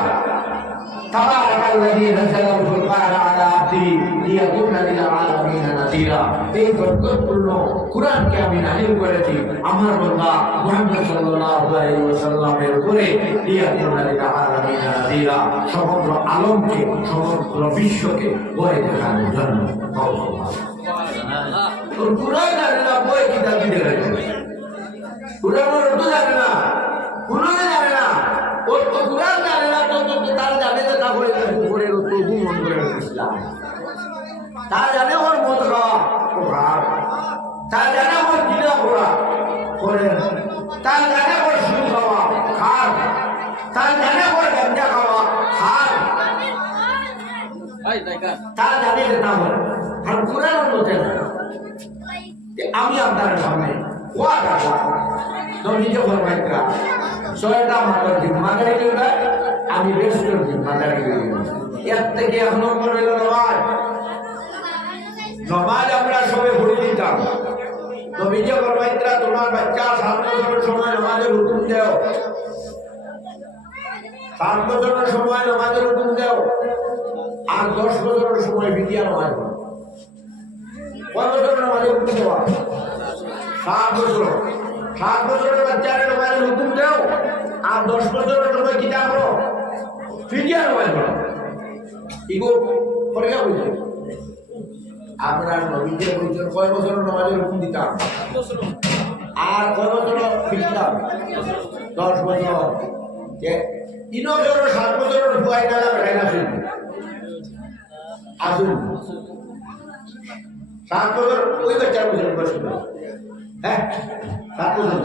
تبارك الذي نزل الفرقان على عبده ليكون للعالمين نذيرا এই বরকতপূর্ণ কুরআনকে আমি নাযিল করেছি আমার বান্দা মুহাম্মদ সাল্লাল্লাহু আলাইহি ওয়াসাল্লামের উপরে লিয়াকুন লিলআলামিন নাযিরা সমগ্র আলমকে সমগ্র বিশ্বকে বয়ে দেখানোর জন্য সুবহানাল্লাহ কুরআন জানে বই কিতাব দিতে লাগে কুরআনের অর্থ জানে না কুরআন জানে না ও তো কুরআন জানে না তো তার জানে না তা বলে উপরে তবু মন করে ইসলাম তার জানে ওর মত খাওয়া ও খার তার জানে ওর জিনা করা করেন তার জানে ওর সুদ খাওয়া খার তার জানে ওর গাঞ্জা খাওয়া খার তার জানে তা বলে আর কুরআন বলতে না আমি আপনার সামনে ওয়া রাখা তো নিজে ফরমাইতরা ছয়টা মাতার জিম্মাদারি নিবে আমি বেশির জিম্মাদারি নিব এর থেকে এক নম্বর হলো নামাজ আমরা সবে পড়ে দিতাম তো নিজে ফরমাইতরা তোমার বাচ্চা 7 বছরের সময় নামাজের হুকুম দাও 7 বছরের সময় নামাজের হুকুম দাও আর 10 বছরের সময় বিটিয়া নামাজ কয় বছরের নামাজের হুকুম দেওয়া 7 বছর 7 বছরের বাচ্চারে নামাজের হুকুম দাও আর 10 বছরের সময় কি করো ফিডিয়া নামাজ পড়ো ইগো পড়িয়া বলছে আমরা নবীকে বলছেন কয় বছরের নামাজের হুকুম দিতাম আর কয় বছর ফিরতাম 10 বছর যে 3 বছর 7 বছরের বুয়াই নালা বেড়াই না শুনবে আসুন 7 বছর ওই বাচ্চার বছর বয়স হ্যাঁ 7 বছর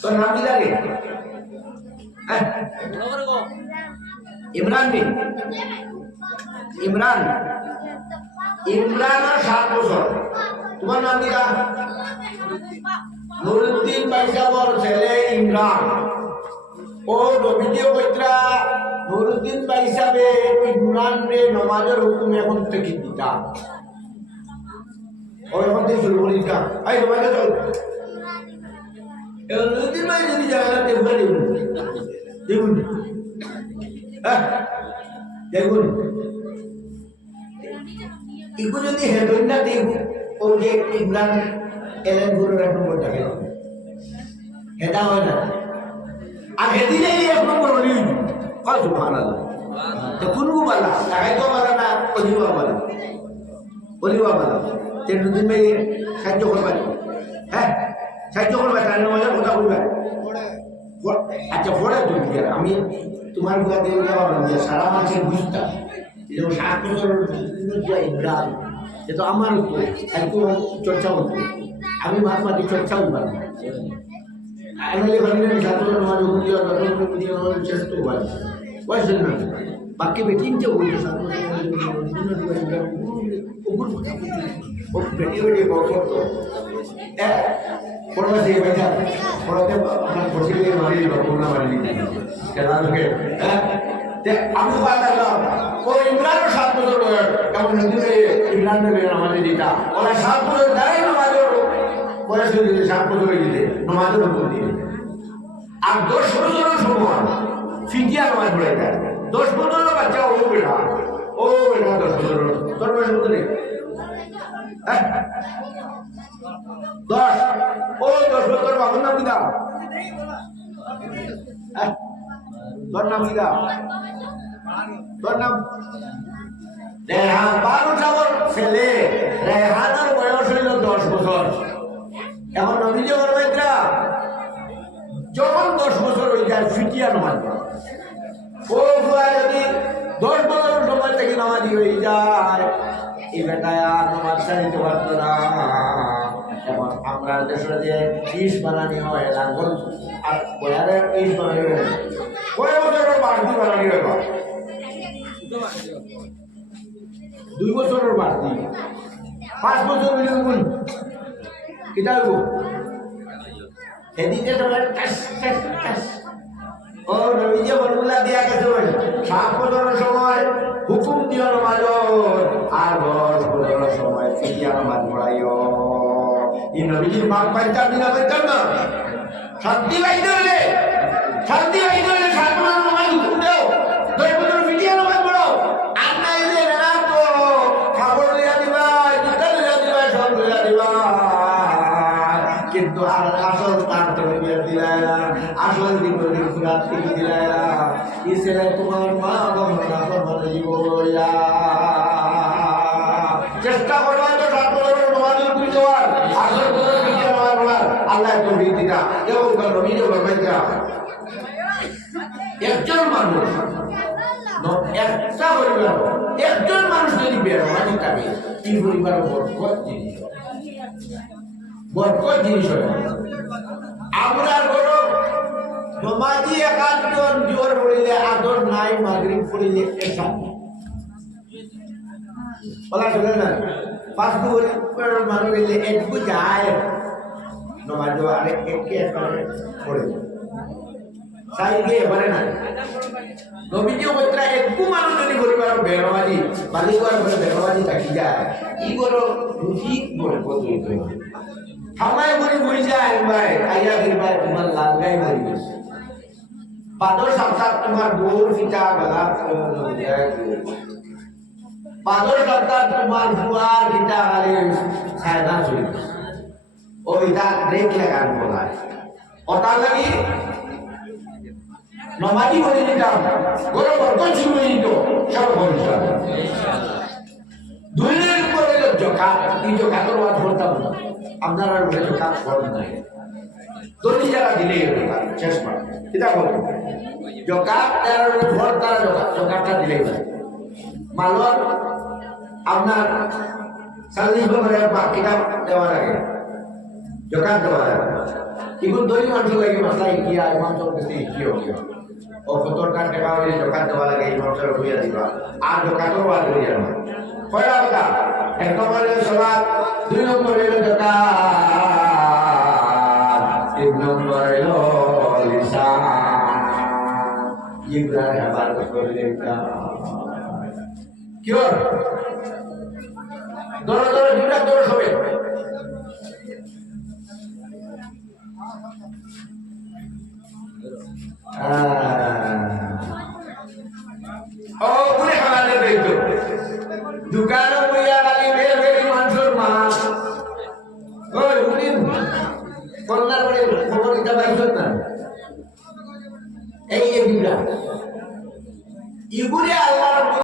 তোর নাম কি লাগে হ্যাঁ ইমরান বিন ইমরান আর 7 বছর তোমার নাম কি নুরুদ্দিন পাইসাবর ছেলে ইমরান ও নবীজিও কইত্রা নুরুদ্দিন পাইসাবে ইমরান রে নামাজের হুকুম এখন থেকে দিতা ও এখন থেকে শুরু করে দিতা আই নামাজে চল এ নুরুদ্দিন ভাই যদি জায়গা টেম্পার দেখুন হ্যাঁ দেখুন ইগো যদি হেডন না দেব ও যে ইমরান এলেন গুরুর এক নম্বর থাকে হেডা হয় না আর হেদিলে এক নম্বর হলি কয় সুবহানাল্লাহ তো কোনও বালা তাই তো বালা না অলিবা বালা তেন দিন ভাই সাহায্য করবা হ্যাঁ সাহায্য করবা তার নামাজের কথা বলবা আচ্ছা পড়ে তুমি আমি তোমার বুয়া দিয়ে যাওয়া সারা মাসের বুঝতাম যেমন 7 বছর ইমরান সে তো আমার উপরে একটু চর্চা করতো আমি মাঝমাঝি চর্চাও পারি আমি ভাবলেন 7 বছর আমার হুকুম দেওয়া চেষ্টা পারি বয়সের না বাকি বেটিনকে বলতো 7 বছর বেটিয়ে করতো পড়বা দিয়ে বেটা পড়াতে আমার বসিলে মারি না মারি খেলা লোকে আমি পারলাম ও ইমরানও 7 বছর বয়স কেমন নদীতে ইমরান দেবে নামাজে দিতা ওরা 7 বছর দেয় নামাজের বয়স হয়ে দিতে 7 বছর হয়ে দিতে নামাজের উপর দিয়ে আর 10 বছরের সময় ফিটিয়া নামাজ পড়ে যায় 10 বছরের বাচ্চা ও বেটা 10 বছর তোর বয়স কত নেই হ্যাঁ 10 বছর বাবুর নাম কি দাও তোর নাম কি দাও তোর নাম রেহান। 12টা ছেলে, রেহানের বয়স হইল 10 বছর। এখন নবী যে বলবেন যখন 10 বছর হয়ে যায় ফিটিয়া নামাজ পড়া। ও ফুয়ায় যদি 10 বছর সময় থেকে নামাজি হয়ে যায়, এই বেটায় আর নামাজ ছাড়িতে পারতো না। এখন আমরা দেশে যে ইস বানানি হয় লাঙ্গল আর বয়ারে ইস বানানি হয়, কয় বছরের বাড়তি বানানি হয়? 2 বছরের বাড়তি, 5 বছর হইলে কিতা হইব? এদিকে তোমার ও নবীজি ফর্মুলা দিয়া গেছে 7 বছরের সময় হুকুম দিও নামাজ, আর 10 বছরের সময় ফিরিয়া নামাজ পড়াইও। এই নবীজির বাপ পাইতাম না পাইতাম না, শান্তি পাইতে হলে 7 বছরের নামাজ হুকুম দেও, 10 বছর ফিরিয়া নামাজ পড়াও। আর না এলে না তো খাবার লইয়া দিবা, জুতা লইয়া দিবা, সব লইয়া দিবা, কিন্তু আর আসল তার তুমি দিলাই না, আসল জীবনের ফুরাত থেকে দিলাই না। এই ছেলে তোমার মা বাবা জীব চেষ্টা করবা তো 7 বছরের নামাজ তুমি দেওয়ার, আসল বছর ফিরিয়া নামাজ পড়ার। আল্লাহ তো ভিত্তিটা এবং নবীজি বলবেন একজন মানুষ একটা পরিবার, একজন মানুষ যদি বেরোমানি থাকে, এই পরিবার বরকত জিনিস, বরকত জিনিস হয়। আমরা বড় নমাজি একাজন জোর পড়িলে আদর নাই, মাগরিব পড়িলে এসা বলা চলে না। 5 বছর মানুষ গেলে একটু যায় নমাজ, আরে একে পড়ে সাইকে পারে না। নবীজি বলরা একটু মানুষ যদি পরিবার বেরোমাজি বালিকার ঘরে বেরোমাজি থাকি যায়, ই বড় রুচি বরকত হইতে হয়। আমায় বলি বই যায় ভাই আইয়া দিবাই তোমার লাগাই মারি গেছে। 5 সপ্তাহ তোমার গোর ফিটা গলা 5 সপ্তাহ তোমার ফুয়ার ফিটা গালে ছায়না চলে ওইটা ব্রেক লাগান বলা ওটা লাগি নমাজি বলি দিতাম গোর বরকত শুরু হয়ে যেত সব বলছে। 2 দিনের পরে জকাত, এই জকাতের ওয়াজ করতাম না, আপনারা জকাত করেন নাই, দলি যারা দিলে শেষ পার এটা বলুন জকাত ভোট তারা জকাতটা দিলে মালর আপনার 40 বছরের বাকিটা দেওয়া লাগে, জকাত দেওয়া লাগে। এখন দলি মানুষ লাগে মাসলাই কি আর মানুষ কাছে কি হবে ও 70 টাকা হইলে জকাত দেওয়া লাগে, এই মানুষের হইয়া দিবা আর জকাতও বাদ হয়ে যাবে। কয়টা কথা? 1 নম্বরে সালাত, 2 নম্বরে যাকাত, 3 নম্বরে লিসান, ইব্রাহিম আবার করে দেখা কি হল দর দর দুটা দর হবে। ও পুরে খাওয়ালে দেখতো দোকানে বইয়া খালি বের বেরি মানুষের মাছ ওই উনি কন্যার করে খবর দিতে পারছ না। এই ইগুরে